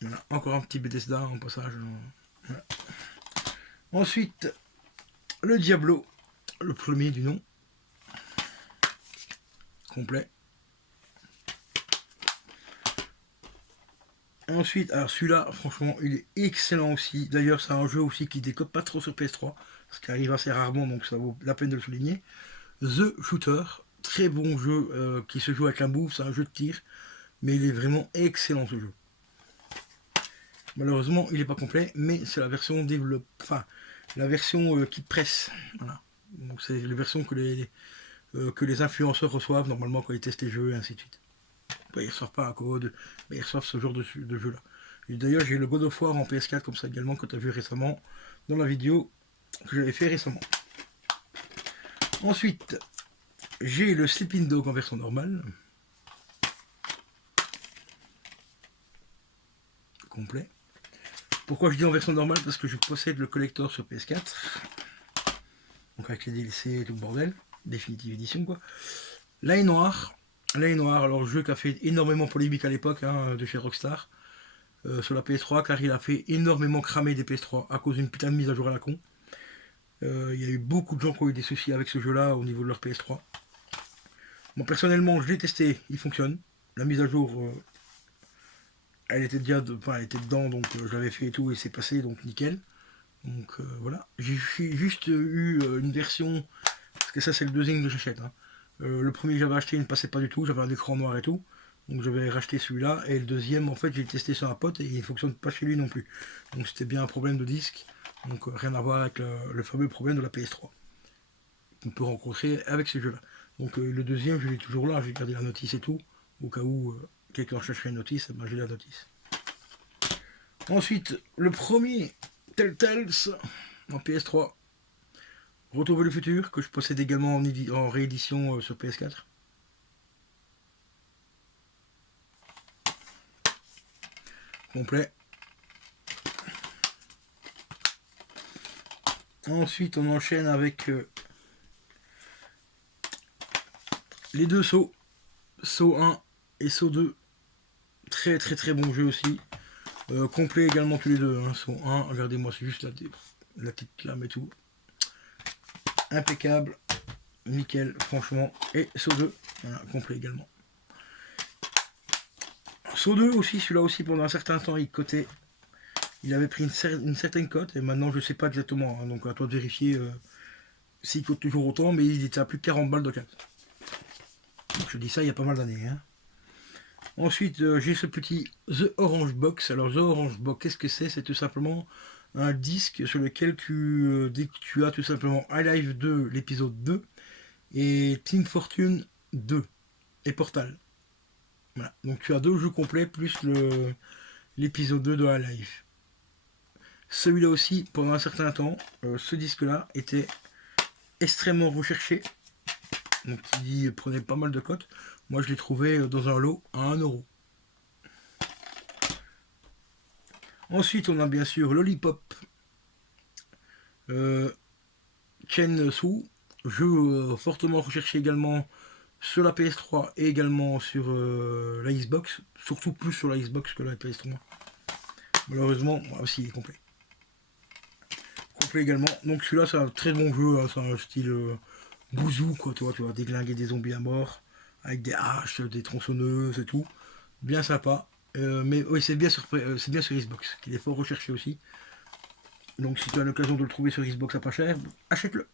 Voilà, encore un petit Bethesda en passage. Voilà. Ensuite, le Diablo, le premier du nom. Complet. Ensuite, alors celui-là, franchement, il est excellent aussi. D'ailleurs, c'est un jeu aussi qui décope pas trop sur PS3, ce qui arrive assez rarement, donc ça vaut la peine de le souligner. The Shooter. Très bon jeu qui se joue avec un bouffe, c'est un jeu de tir, mais il est vraiment excellent ce jeu. Malheureusement, il n'est pas complet, mais c'est la version développe, enfin la version qui presse. Voilà. Donc c'est la version que les influenceurs reçoivent normalement quand ils testent les jeux et ainsi de suite. Bah, ils ne reçoivent pas un code, mais ils reçoivent ce genre de jeu là. D'ailleurs, j'ai le God of War en PS4 comme ça également que tu as vu récemment dans la vidéo que j'avais fait récemment. Ensuite, j'ai le Sleeping Dog en version normale. Complet. Pourquoi je dis en version normale? Parce que je possède le collector sur PS4. Donc avec les DLC et tout le bordel. Définitive édition quoi. L'œil noir. L'œil noir, alors jeu qui a fait énormément polémique à l'époque hein, de chez Rockstar. Sur la PS3 car il a fait énormément cramer des PS3 à cause d'une putain de mise à jour à la con. Il y a eu beaucoup de gens qui ont eu des soucis avec ce jeu là au niveau de leur PS3. Moi personnellement je l'ai testé, il fonctionne. La mise à jour elle était déjà elle était dedans donc je l'avais fait et tout et c'est passé donc nickel. Donc voilà. J'ai juste eu une version, parce que ça c'est le deuxième que j'achète. Hein. Le premier que j'avais acheté il ne passait pas du tout, j'avais un écran noir et tout. Donc j'avais racheté celui-là et le deuxième en fait j'ai testé sur un pote et il ne fonctionne pas chez lui non plus. Donc c'était bien un problème de disque. Donc rien à voir avec le fameux problème de la PS3 qu'on peut rencontrer avec ce jeu-là. Donc le deuxième je l'ai toujours là, j'ai gardé la notice et tout. Au cas où quelqu'un chercherait une notice, ben, j'ai la notice. Ensuite, le premier Telltales en PS3. Retour vers le futur, que je possède également en réédition sur PS4. Complet. Ensuite, on enchaîne avec les deux sauts. Saut 1 et Saut 2. Très très très bon jeu aussi. Complet également tous les deux. Hein. Saut 1, regardez-moi, c'est juste la petite clame et tout. Impeccable. Nickel, franchement. Et Saut 2, voilà, complet également. Saut 2 aussi, celui-là aussi pendant un certain temps il cotait. Il avait pris une certaine cote et maintenant je sais pas exactement. Hein, donc à toi de vérifier s'il coûte toujours autant, mais il était à plus de 40 balles de 4. Donc je dis ça il y a pas mal d'années. Hein. Ensuite j'ai ce petit The Orange Box. Alors The Orange Box, qu'est-ce que c'est? C'est tout simplement un disque sur lequel tu as tout simplement iLife 2, l'épisode 2, et Team Fortune 2 et Portal. Voilà. Donc tu as deux jeux complets plus l'épisode 2 de iLife. Celui-là aussi, pendant un certain temps, ce disque-là était extrêmement recherché. Donc il prenait pas mal de cotes. Moi je l'ai trouvé dans un lot à 1€. Ensuite on a bien sûr Lollipop Chainsaw, jeu fortement recherché également sur la PS3 et également sur la Xbox. Surtout plus sur la Xbox que la PS3. Malheureusement, aussi il est complet. Complet également. Donc celui-là c'est un très bon jeu, hein, c'est un style bouzou quoi, tu vas déglinguer des zombies à mort avec des haches, des tronçonneuses et tout. Bien sympa. Mais oui c'est bien sur Xbox, qu'il est fort recherché aussi. Donc si tu as l'occasion de le trouver sur Xbox à pas cher, achète-le.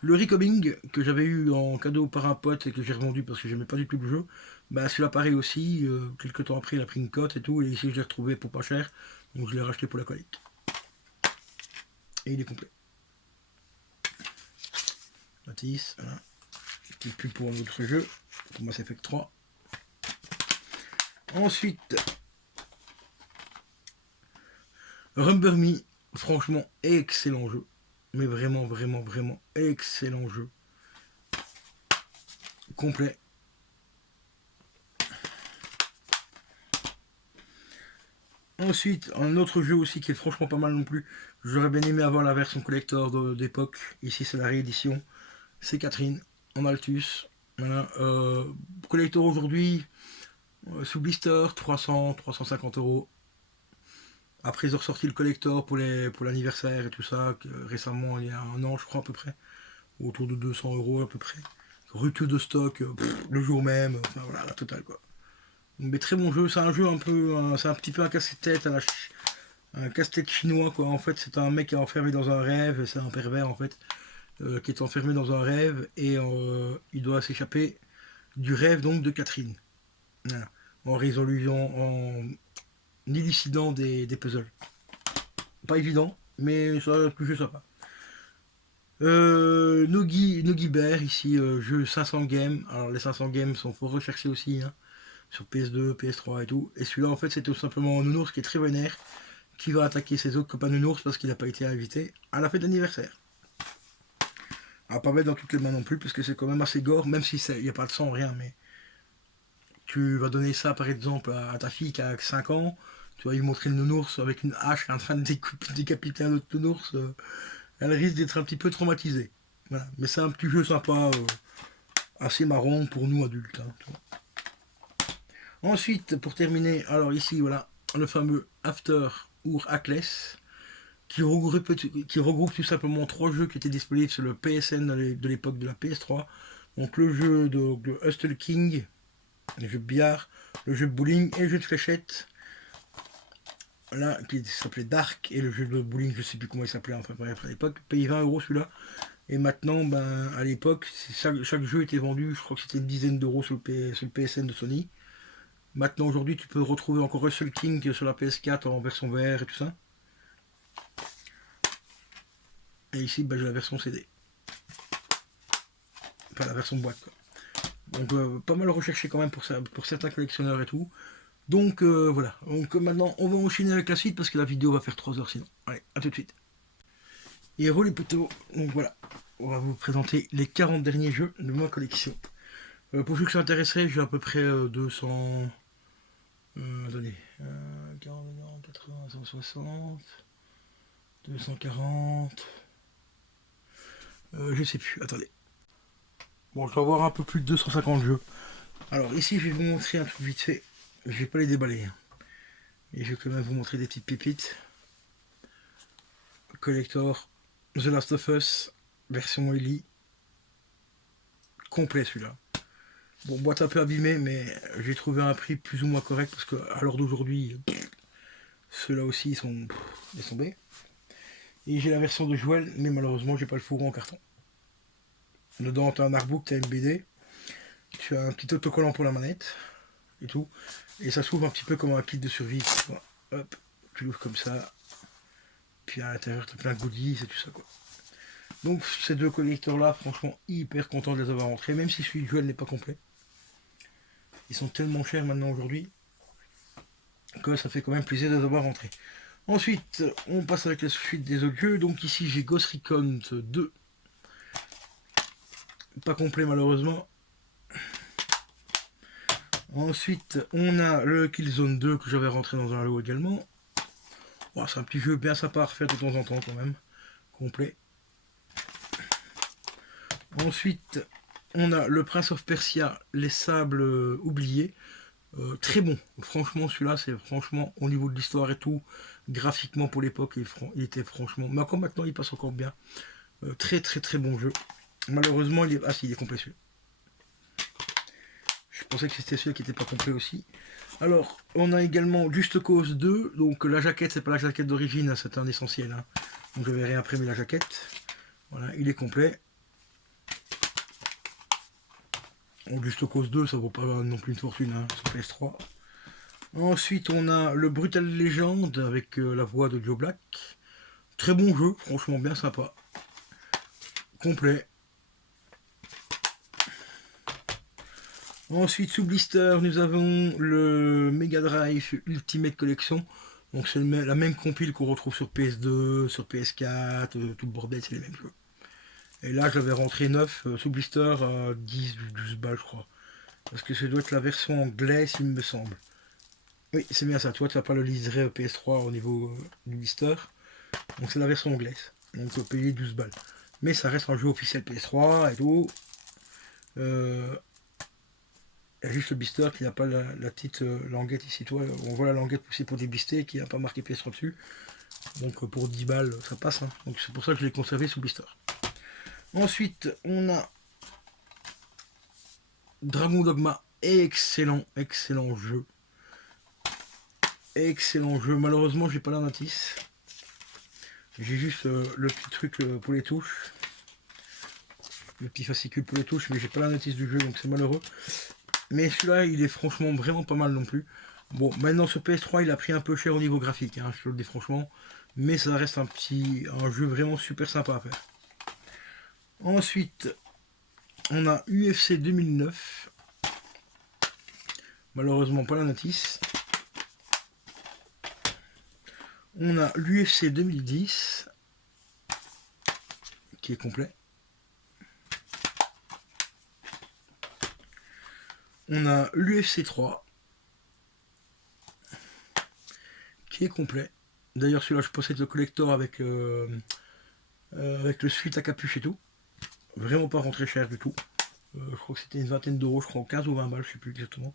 Le Recoming que j'avais eu en cadeau par un pote et que j'ai revendu parce que j'aimais pas du tout le jeu, bah celui-là pareil aussi, quelques temps après il a pris une cote et tout, et ici je l'ai retrouvé pour pas cher, donc je l'ai racheté pour la collecte. Et il est complet. Matisse, voilà. Petite pub pour un autre jeu, pour Mass Effect 3. Ensuite, Rumber Me, franchement excellent jeu. Mais vraiment, vraiment, vraiment excellent jeu. Complet. Ensuite, un autre jeu aussi qui est franchement pas mal non plus. J'aurais bien aimé avoir la version collector d'époque. Ici, c'est la réédition. C'est Catherine en Altus. Voilà. Collector aujourd'hui, sous blister, 300-350€. Après, ils ont ressorti le collector pour l'anniversaire et tout ça, récemment, il y a un an, je crois, à peu près. Autour de 200€ à peu près. Rupture de stock, le jour même. Enfin, voilà, la totale, quoi. Mais très bon jeu, c'est un jeu un peu, c'est un petit peu un casse-tête un casse-tête chinois quoi. En fait, c'est un mec qui est enfermé dans un rêve, c'est un pervers en fait. qui est enfermé dans un rêve et il doit s'échapper du rêve donc de Catherine. Voilà. En résoluant, en élucidant des puzzles. Pas évident, mais ça a plus sympa. Nogi Bear, ici, jeu 500 games. Alors les 500 games sont fort recherchés aussi, hein, sur PS2, PS3 et tout. Et celui-là, en fait, c'est tout simplement un nounours qui est très vénère, qui va attaquer ses autres copains nounours parce qu'il n'a pas été invité à la fête d'anniversaire. À pas mettre dans toutes les mains non plus, parce que c'est quand même assez gore, même si il n'y a pas de sang, rien, mais tu vas donner ça par exemple à ta fille qui a 5 ans, tu vas lui montrer le nounours avec une hache en train de décapiter un autre nounours, elle risque d'être un petit peu traumatisée. Voilà. Mais c'est un petit jeu sympa, assez marrant pour nous adultes. Hein. Ensuite, pour terminer, alors ici, voilà, le fameux After Our Atlas, qui regroupe tout simplement 3 jeux qui étaient disponibles sur le PSN de l'époque de la PS3. Donc le jeu de Hustle King, le jeu de billard, le jeu de bowling et le jeu de fléchette. Là, qui s'appelait Dark, et le jeu de bowling, je sais plus comment il s'appelait, enfin bref, à l'époque, payé 20 € celui-là. Et maintenant, ben, à l'époque, chaque jeu était vendu, je crois que c'était une dizaine d'euros sur le PSN de Sony. Maintenant, aujourd'hui, tu peux retrouver encore Russell King sur la PS4 en version VR et tout ça. Et ici, ben, j'ai la version CD. Enfin, la version boîte, quoi. Donc, pas mal recherché quand même pour certains collectionneurs et tout. Donc, voilà. Donc, maintenant, on va enchaîner avec la suite parce que la vidéo va faire 3 heures sinon. Allez, à tout de suite. Et re les poteaux, donc voilà, on va vous présenter les 40 derniers jeux de ma collection. Pour ceux que ça intéresserait, j'ai à peu près 200... attendez, 40, 80, 160, 240... je sais plus, attendez. Bon, je dois avoir un peu plus de 250 jeux. Alors ici, je vais vous montrer un truc vite fait. Je vais pas les déballer. Hein. Et je vais quand même vous montrer des petites pépites. Collector, The Last of Us, version Ellie. Complet celui-là. Bon, boîte un peu abîmée, mais j'ai trouvé un prix plus ou moins correct parce qu'à l'heure d'aujourd'hui, ceux-là aussi ils sont tombés. Et j'ai la version de Joël, mais malheureusement, j'ai pas le fourreau en carton. Dedans, tu as un artbook, tu as une BD, tu as un petit autocollant pour la manette et tout. Et ça s'ouvre un petit peu comme un kit de survie. Voilà. Hop, tu l'ouvres comme ça. Puis à l'intérieur, tu as plein de goodies et tout ça, quoi. Donc, ces deux collecteurs-là, franchement, hyper content de les avoir rentrés, même si celui de Joël n'est pas complet. Ils sont tellement chers maintenant aujourd'hui que ça fait quand même plaisir de les avoir rentrés. Ensuite, on passe avec la suite des autres jeux. Donc ici, j'ai Ghost Recon 2. Pas complet malheureusement. Ensuite, on a le Killzone 2 que j'avais rentré dans un lot également. Bon, c'est un petit jeu bien sympa à refaire de temps en temps quand même. Complet. Ensuite, on a le Prince of Persia, les sables oubliés. Très bon. Franchement, celui-là, c'est franchement au niveau de l'histoire et tout, graphiquement pour l'époque, il était franchement. Mais encore maintenant, il passe encore bien. Très très très bon jeu. Malheureusement, il est. Ah si, il est complet celui. Je pensais que c'était celui qui n'était pas complet aussi. Alors, on a également Just Cause 2. Donc la jaquette, c'est pas la jaquette d'origine, hein, c'est un essentiel. Hein. Donc je vais réimprimer la jaquette. Voilà, il est complet. Donc, Just Cause 2, ça vaut pas non plus une fortune hein, sur PS3. Ensuite, on a le Brutal Legend avec la voix de Joe Black. Très bon jeu, franchement bien sympa. Complet. Ensuite, sous blister, nous avons le Mega Drive Ultimate Collection. Donc c'est la même compile qu'on retrouve sur PS2, sur PS4, tout le bordel, c'est les mêmes jeux. Et là, je l'avais rentré neuf sous blister à 10 ou 12 balles, je crois. Parce que ça doit être la version anglaise, il me semble. Oui, c'est bien ça. Tu vois, tu n'as pas le liseré PS3 au niveau du blister. Donc c'est la version anglaise. Donc tu peux payer 12 balles. Mais ça reste un jeu officiel PS3 et tout. Il y a juste le blister qui n'a pas la petite languette ici. Toi, on voit la languette poussée pour déblister qui n'a pas marqué PS3 dessus. Donc pour 10 balles, ça passe. Hein. Donc c'est pour ça que je l'ai conservé sous blister. Ensuite, on a Dragon Dogma. Excellent, excellent jeu. Excellent jeu. Malheureusement, j'ai pas la notice. J'ai juste le petit truc pour les touches. le petit fascicule pour les touches, mais j'ai pas la notice du jeu, donc c'est malheureux. Mais celui-là, il est franchement vraiment pas mal non plus. Bon, maintenant ce PS3, il a pris un peu cher au niveau graphique, hein, je le dis franchement. Mais ça reste un jeu vraiment super sympa à faire. Ensuite, on a UFC 2009. Malheureusement pas la notice. On a l'UFC 2010 qui est complet. On a l'UFC 3 qui est complet. D'ailleurs celui-là je possède le collector avec le suite à capuche et tout. Vraiment pas rentré cher du tout. Je crois que c'était une vingtaine d'euros, je crois 15 ou 20 balles, je sais plus exactement.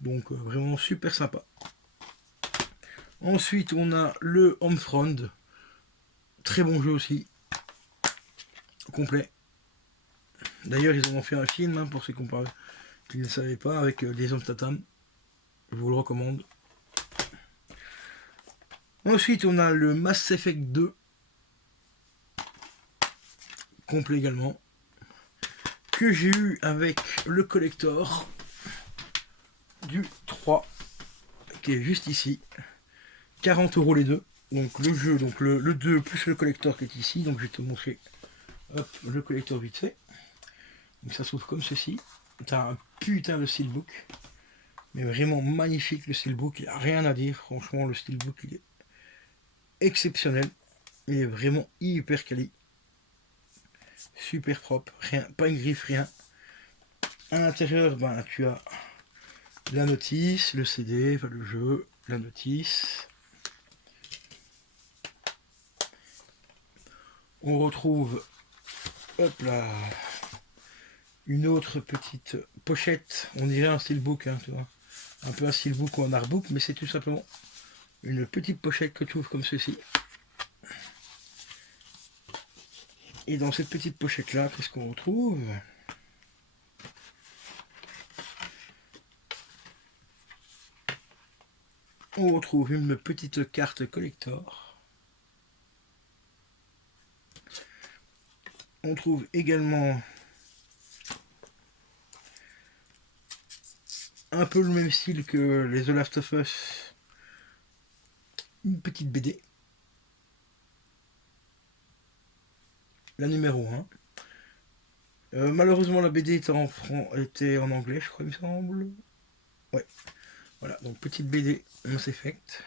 Donc vraiment super sympa. Ensuite on a le Homefront. Très bon jeu aussi. Complet. D'ailleurs ils ont fait un film hein, pour ceux qui ne savaient pas avec des hommes tatame. Je vous le recommande. Ensuite on a le Mass Effect 2. Complet également. Que j'ai eu avec le collector du 3 qui est juste ici. 40 € les deux. Donc le jeu, donc le 2 plus le collector qui est ici. Donc je vais te montrer hop, le collector vite fait. Donc ça s'ouvre comme ceci. T'as un putain de steelbook. Mais vraiment magnifique le steelbook. Il n'y a rien à dire. Franchement le steelbook il est exceptionnel. Il est vraiment hyper quali. Super propre. Rien, pas une griffe, rien. À l'intérieur, ben, tu as la notice, le CD, enfin le jeu, la notice. On retrouve hop là, une autre petite pochette. On dirait un steelbook, hein, tu vois. Un peu un steelbook ou un artbook, mais c'est tout simplement une petite pochette que tu ouvres comme ceci. Et dans cette petite pochette là, qu'est-ce qu'on retrouve? On retrouve une petite carte collector. On trouve également un peu le même style que les The Last of Us, une petite BD. La numéro 1. Malheureusement la BD était en anglais, je crois il me semble. Ouais. Voilà, donc petite BD Mass Effect.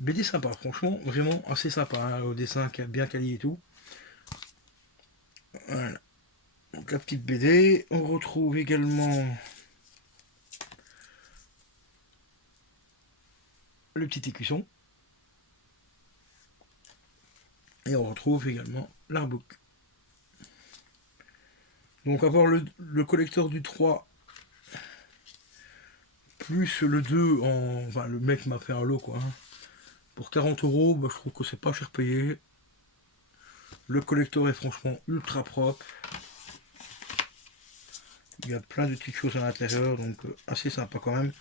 BD sympa, franchement, vraiment assez sympa, hein, au dessin qui a bien quali et tout. Voilà. Donc la petite BD, on retrouve également le petit écusson. Et on retrouve également l'artbook. Donc avoir le collector du 3 plus le 2 en. Enfin le mec m'a fait un lot quoi. Hein. Pour 40 €, bah, je trouve que c'est pas cher payé. Le collector est franchement ultra propre. Il y a plein de petites choses à l'intérieur, donc assez sympa quand même.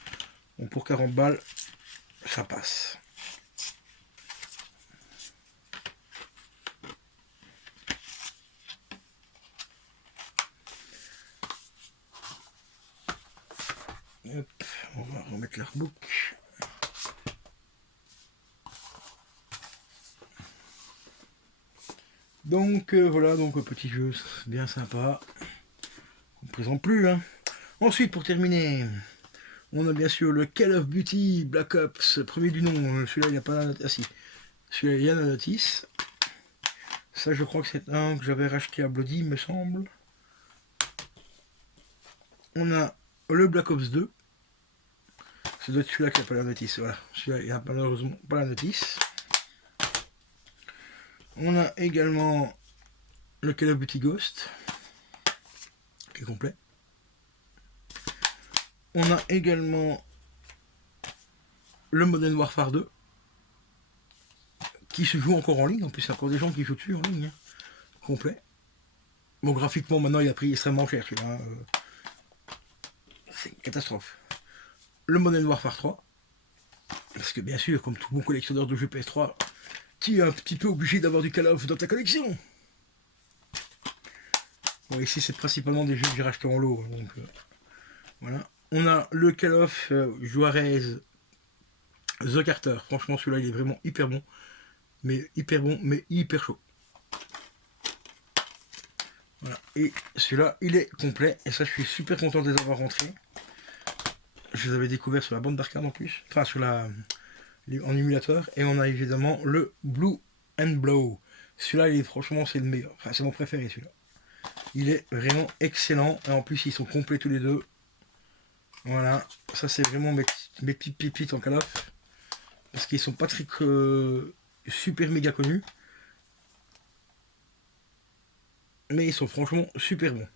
Donc pour 40 balles, ça passe. Hop, on va remettre l'artbook. Donc voilà, donc un petit jeu bien sympa. On ne présente plus. Hein. Ensuite, pour terminer, on a bien sûr le Call of Duty Black Ops, premier du nom. Celui-là, il n'y a pas la notice. Ah si, celui-là, il y a la notice. Ça, je crois que c'est un que j'avais racheté à Bloody, il me semble. On a le Black Ops 2. Ça doit être celui-là qui n'a pas la notice. Voilà, celui-là, il n'y a malheureusement pas la notice. On a également le Call of Duty Ghost, qui est complet. On a également le Modern Warfare 2, qui se joue encore en ligne. En plus, il y a encore des gens qui jouent dessus en ligne. Hein. Complet. Bon, graphiquement, maintenant, il a pris extrêmement cher, celui-là. C'est une catastrophe. Le Modern Warfare 3. Parce que, bien sûr, comme tout bon collectionneur de jeux PS3, tu es un petit peu obligé d'avoir du Call of dans ta collection. Bon, ici c'est principalement des jeux que j'ai rachetés en lot, donc voilà. On a le Call of Juarez The Carter. Franchement, celui-là, il est vraiment hyper bon, mais hyper chaud. Voilà. Et celui-là, il est complet. Et ça, je suis super content de les avoir rentrés. Je les avais découverts sur la bande d'arcade en plus. Enfin, en émulateur. Et on a évidemment le Blue and Blow. Celui-là, franchement, c'est le meilleur. Enfin, c'est mon préféré, celui-là. Il est vraiment excellent. Et en plus, ils sont complets tous les deux. Voilà. Ça, c'est vraiment mes petites pépites en Call of. Parce qu'ils sont pas très super méga connus. Mais ils sont franchement super bons.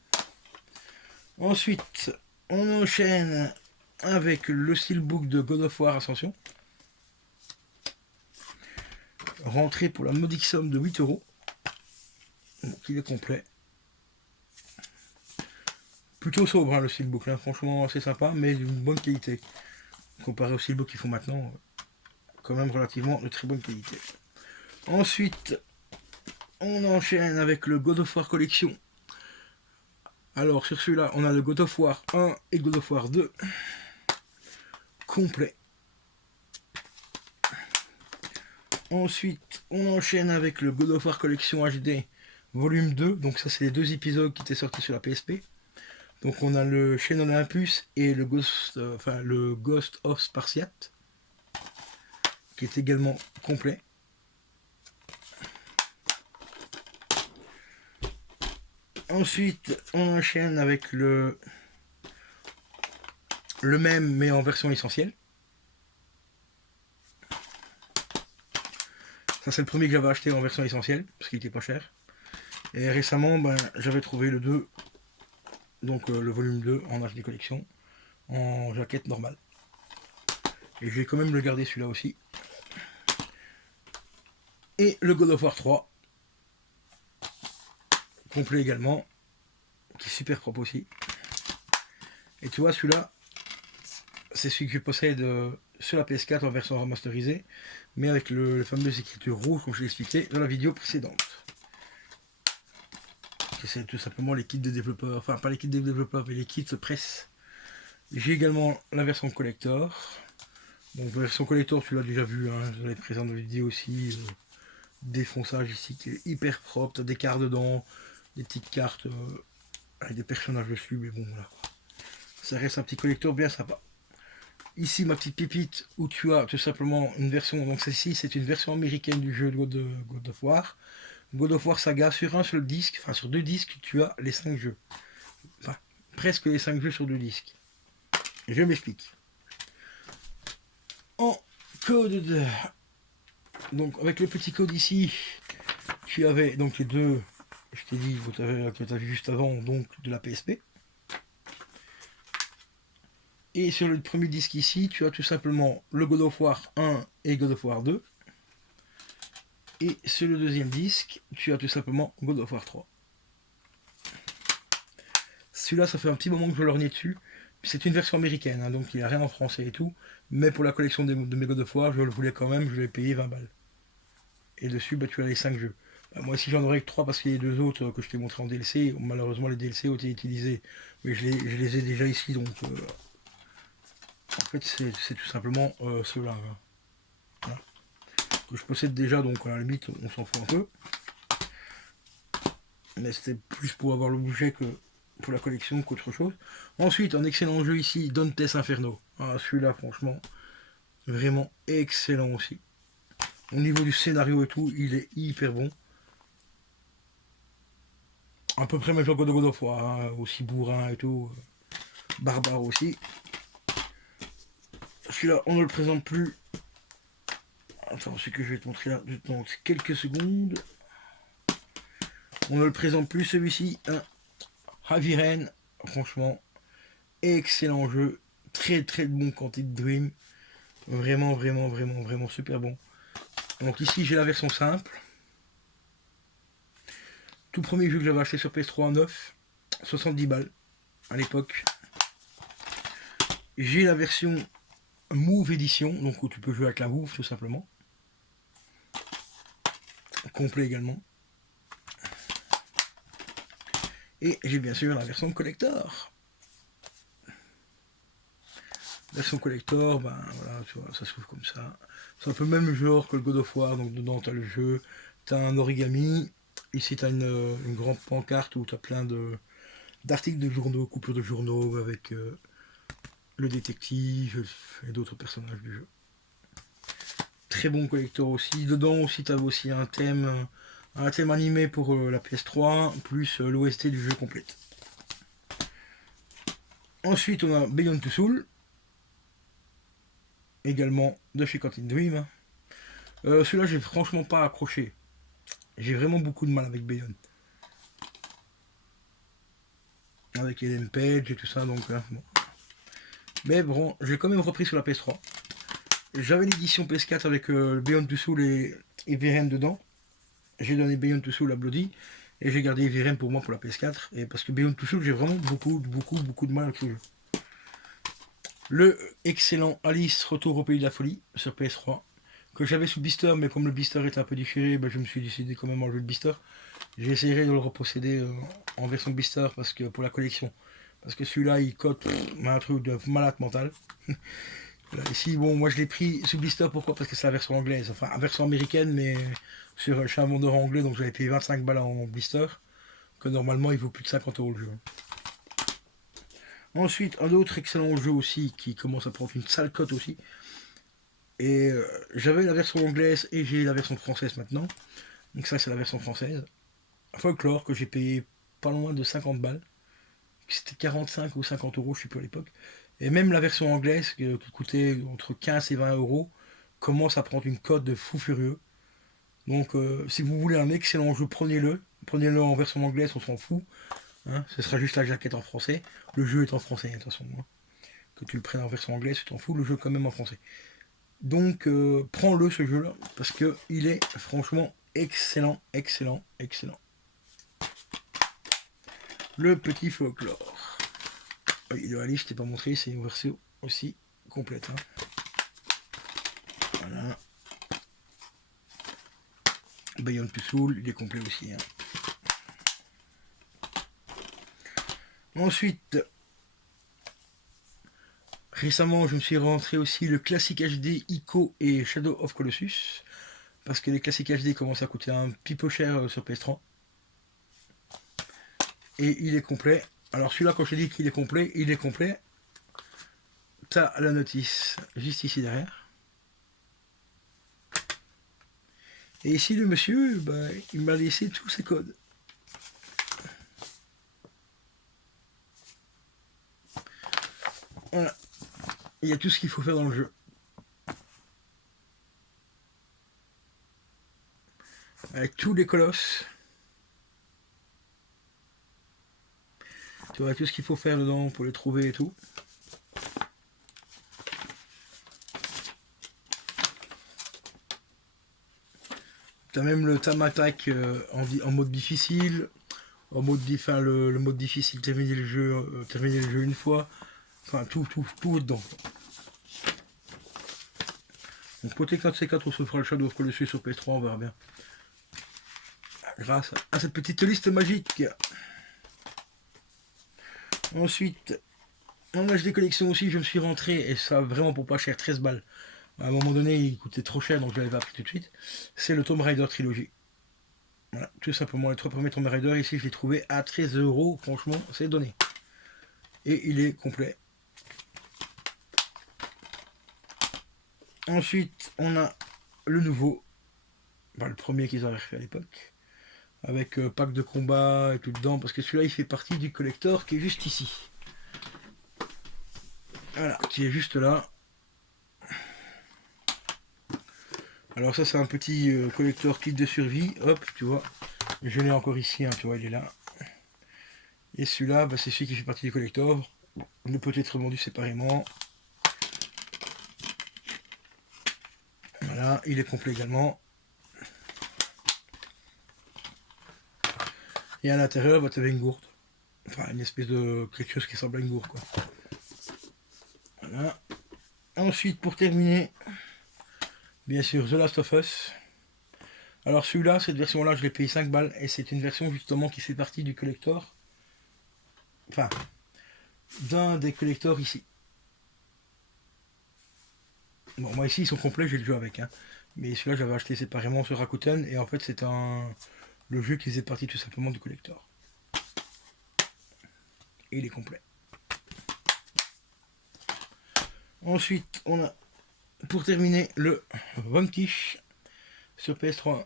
Ensuite, on enchaîne avec le steelbook de God of War Ascension. Rentré pour la modique somme de 8 €. Donc il est complet. Plutôt sobre hein, le steelbook, hein. Franchement assez sympa, mais d'une bonne qualité. Comparé au steelbook qu'ils font maintenant, quand même relativement de très bonne qualité. Ensuite, on enchaîne avec le God of War Collection. Alors sur celui-là, on a le God of War 1 et God of War 2. Complet. Ensuite, on enchaîne avec le God of War Collection HD volume 2. Donc ça, c'est les 2 épisodes qui étaient sortis sur la PSP. Donc on a le Chain Olympus et le Ghost of Spartiate, qui est également complet. Ensuite, on enchaîne avec le même, mais en version essentielle. Ça, c'est le premier que j'avais acheté en version essentielle, parce qu'il était pas cher. Et récemment, j'avais trouvé le 2, donc le volume 2 en HD collection, en jaquette normale. Et je vais quand même le garder celui-là aussi. Et le God of War 3, complet également, qui est super propre aussi. Et tu vois, celui-là, c'est celui que je possède sur la PS4 en version remasterisée, mais avec le fameux écriture rouge, comme je l'ai expliqué dans la vidéo précédente. C'est tout simplement les kits de développeurs, enfin pas les kits de développeurs, mais les kits presse. J'ai également la version collector. Donc la version collector, tu l'as déjà vu, hein, je l'ai présent dans la vidéo aussi. Défonçage ici qui est hyper propre, t'as des cartes dedans, des petites cartes avec des personnages dessus, mais bon voilà. Ça reste un petit collector bien sympa. Ici ma petite pépite où tu as tout simplement une version, donc celle-ci c'est une version américaine du jeu de God of War. God of War Saga, sur un seul disque, enfin sur 2 disques, tu as les 5 jeux. Enfin, presque les 5 jeux sur 2 disques. Je m'explique. En code de... Donc avec le petit code ici, tu avais donc les 2, je t'ai dit, que tu as vu juste avant, donc de la PSP. Et sur le premier disque ici, tu as tout simplement le God of War 1 et God of War 2. Et sur le deuxième disque, tu as tout simplement God of War 3. Celui-là, ça fait un petit moment que je lorgnais dessus. C'est une version américaine, hein, donc il n'y a rien en français et tout. Mais pour la collection de mes God of War, je le voulais quand même, je l'ai payé 20 balles. Et dessus, tu as les 5 jeux. Moi, si j'en aurais que 3 parce qu'il y a les 2 autres que je t'ai montré en DLC, malheureusement les DLC ont été utilisés. Mais je les ai déjà ici, donc... en fait, c'est tout simplement ceux-là. Hein. Voilà. Que je possède déjà, donc à la limite, on s'en fout un peu. Mais c'était plus pour avoir le budget que pour la collection qu'autre chose. Ensuite, un excellent jeu ici, Dante's Inferno. Ah, celui-là, franchement, vraiment excellent aussi. Au niveau du scénario et tout, il est hyper bon. À peu près même genre God of War, hein, aussi bourrin et tout. Barbare aussi. Celui-là, on ne le présente plus. Attends, c'est que je vais te montrer là dans quelques secondes. On ne le présente plus celui-ci. Hein. Heavy Rain, franchement, excellent jeu. Très très bon Quantic Dream. Vraiment, vraiment, vraiment, vraiment super bon. Donc ici, j'ai la version simple. Tout premier jeu que j'avais acheté sur PS3 en 9. 70 balles à l'époque. J'ai la version Move Edition, donc où tu peux jouer avec la Move tout simplement. Complet également. Et j'ai bien sûr la version collector. Version collector, ben voilà, tu vois, ça s'ouvre comme ça. C'est un peu le même genre que le God of War, donc dedans tu as le jeu, tu as un origami, ici tu as une grande pancarte où tu as plein d'articles de journaux, coupures de journaux avec le détective et d'autres personnages du jeu. Très bon collector aussi. Dedans aussi tu as aussi un thème animé pour la PS3, plus l'OST du jeu complète. Ensuite on a Beyond Two Souls, également de chez Quantic Dream. Celui-là j'ai franchement pas accroché. J'ai vraiment beaucoup de mal avec Bayonne. Avec Eden Page et tout ça, donc bon. Mais bon, j'ai quand même repris sur la PS3. J'avais l'édition PS4 avec Beyond Two Souls et Virem dedans. J'ai donné Beyond Two Souls à Bloody. Et j'ai gardé Virem pour moi pour la PS4. Et parce que Beyond Two Souls, j'ai vraiment beaucoup de mal avec ce jeu. Le excellent Alice Retour au Pays de la Folie sur PS3. Que j'avais sous blister, mais comme le blister était un peu déchiré, ben je me suis décidé quand même à enlever le blister. J'essaierai de le reposséder en version blister parce que pour la collection. Parce que celui-là, il cote un truc de malade mental. Voilà, ici, bon, moi je l'ai pris sous blister, pourquoi? Parce que c'est la version anglaise, enfin la version américaine, mais je suis un vendeur anglais, donc j'avais payé 25 balles en blister, que normalement il vaut plus de 50 € le jeu. Ensuite, un autre excellent jeu aussi, qui commence à prendre une sale cote aussi. Et j'avais la version anglaise et j'ai la version française maintenant. Donc ça c'est la version française. Folklore que j'ai payé pas loin de 50 balles. C'était 45 ou 50 €, je sais plus à l'époque. Et même la version anglaise qui coûtait entre 15 et 20 € commence à prendre une cote de fou furieux. Donc si vous voulez un excellent jeu, prenez-le. Prenez-le en version anglaise, on s'en fout. Hein, ce sera juste la jaquette en français. Le jeu est en français, de toute façon. Hein. Que tu le prennes en version anglaise, tu t'en fous, le jeu est quand même en français. Donc prends-le ce jeu-là, parce qu'il est franchement excellent, excellent, excellent. Le petit folklore. Oui, le Alice, je t'ai pas montré, c'est une version aussi complète. Hein. Voilà. Beyond Two Souls, il est complet aussi. Hein. Ensuite, récemment, je me suis rentré aussi le classique HD Ico et Shadow of Colossus. Parce que les classiques HD commencent à coûter un petit peu cher sur PS3. Et il est complet. Alors celui-là, quand je dis qu'il est complet, il est complet. T'as la notice juste ici derrière. Et ici, le monsieur, bah, il m'a laissé tous ses codes. Voilà. Il y a tout ce qu'il faut faire dans le jeu. Avec tous les colosses. Tu vois tout ce qu'il faut faire dedans pour les trouver et tout. T'as même le time attack en mode difficile. En mode, enfin, le mode difficile, terminer le jeu une fois. Enfin, tout dedans. Donc côté 4C4, on se fera le Shadow of Colossus sur PS3, on verra bien. Grâce à cette petite liste magique. Ensuite, en HD collection aussi, je me suis rentré, et ça vraiment pour pas cher, 13 balles. À un moment donné, il coûtait trop cher, donc je l'avais pas pris tout de suite. C'est le Tomb Raider Trilogy. Voilà, tout simplement, les 3 premiers Tomb Raider, ici je l'ai trouvé à 13 €, franchement, c'est donné. Et il est complet. Ensuite, on a le nouveau, le premier qu'ils avaient fait à l'époque, avec pack de combat et tout dedans, parce que celui-là il fait partie du collector qui est juste ici. Voilà, qui est juste là. Alors ça c'est un petit collector kit de survie, hop, tu vois. Je l'ai encore ici, hein, tu vois, il est là. Et celui-là, bah, c'est celui qui fait partie du collector. Il ne peut être vendu séparément. Voilà, il est complet également. Et à l'intérieur, bah, tu avais une gourde. Enfin, une espèce de quelque chose qui ressemble à une gourde, quoi. Voilà. Ensuite, pour terminer, bien sûr, The Last of Us. Alors celui-là, cette version-là, je l'ai payé 5 balles. Et c'est une version justement qui fait partie du collector. enfin, d'un des collecteurs ici. Bon, moi ici ils sont complets, j'ai le jeu avec, hein. Mais celui-là j'avais acheté séparément sur Rakuten et en fait c'est le jeu qui faisait partie tout simplement du collector. Et il est complet. Ensuite on a pour terminer le Vanquish sur PS3.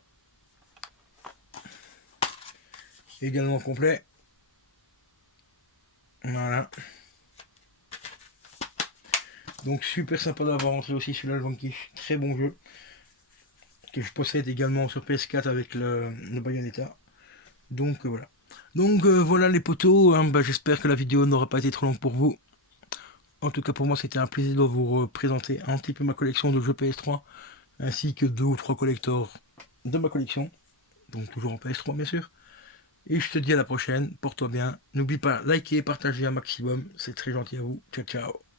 Également complet. Voilà. Donc super sympa d'avoir rentré aussi celui-là, le Vanquish. Très bon jeu. Que je possède également sur PS4 avec le Bayonetta. Donc voilà. Donc voilà les potos, hein, bah, j'espère que la vidéo n'aura pas été trop longue pour vous. En tout cas pour moi c'était un plaisir de vous présenter un petit peu ma collection de jeux PS3, ainsi que 2 ou 3 collectors de ma collection. Donc toujours en PS3 bien sûr. Et je te dis à la prochaine, porte-toi bien. N'oublie pas, liker et partager un maximum, c'est très gentil à vous. Ciao ciao.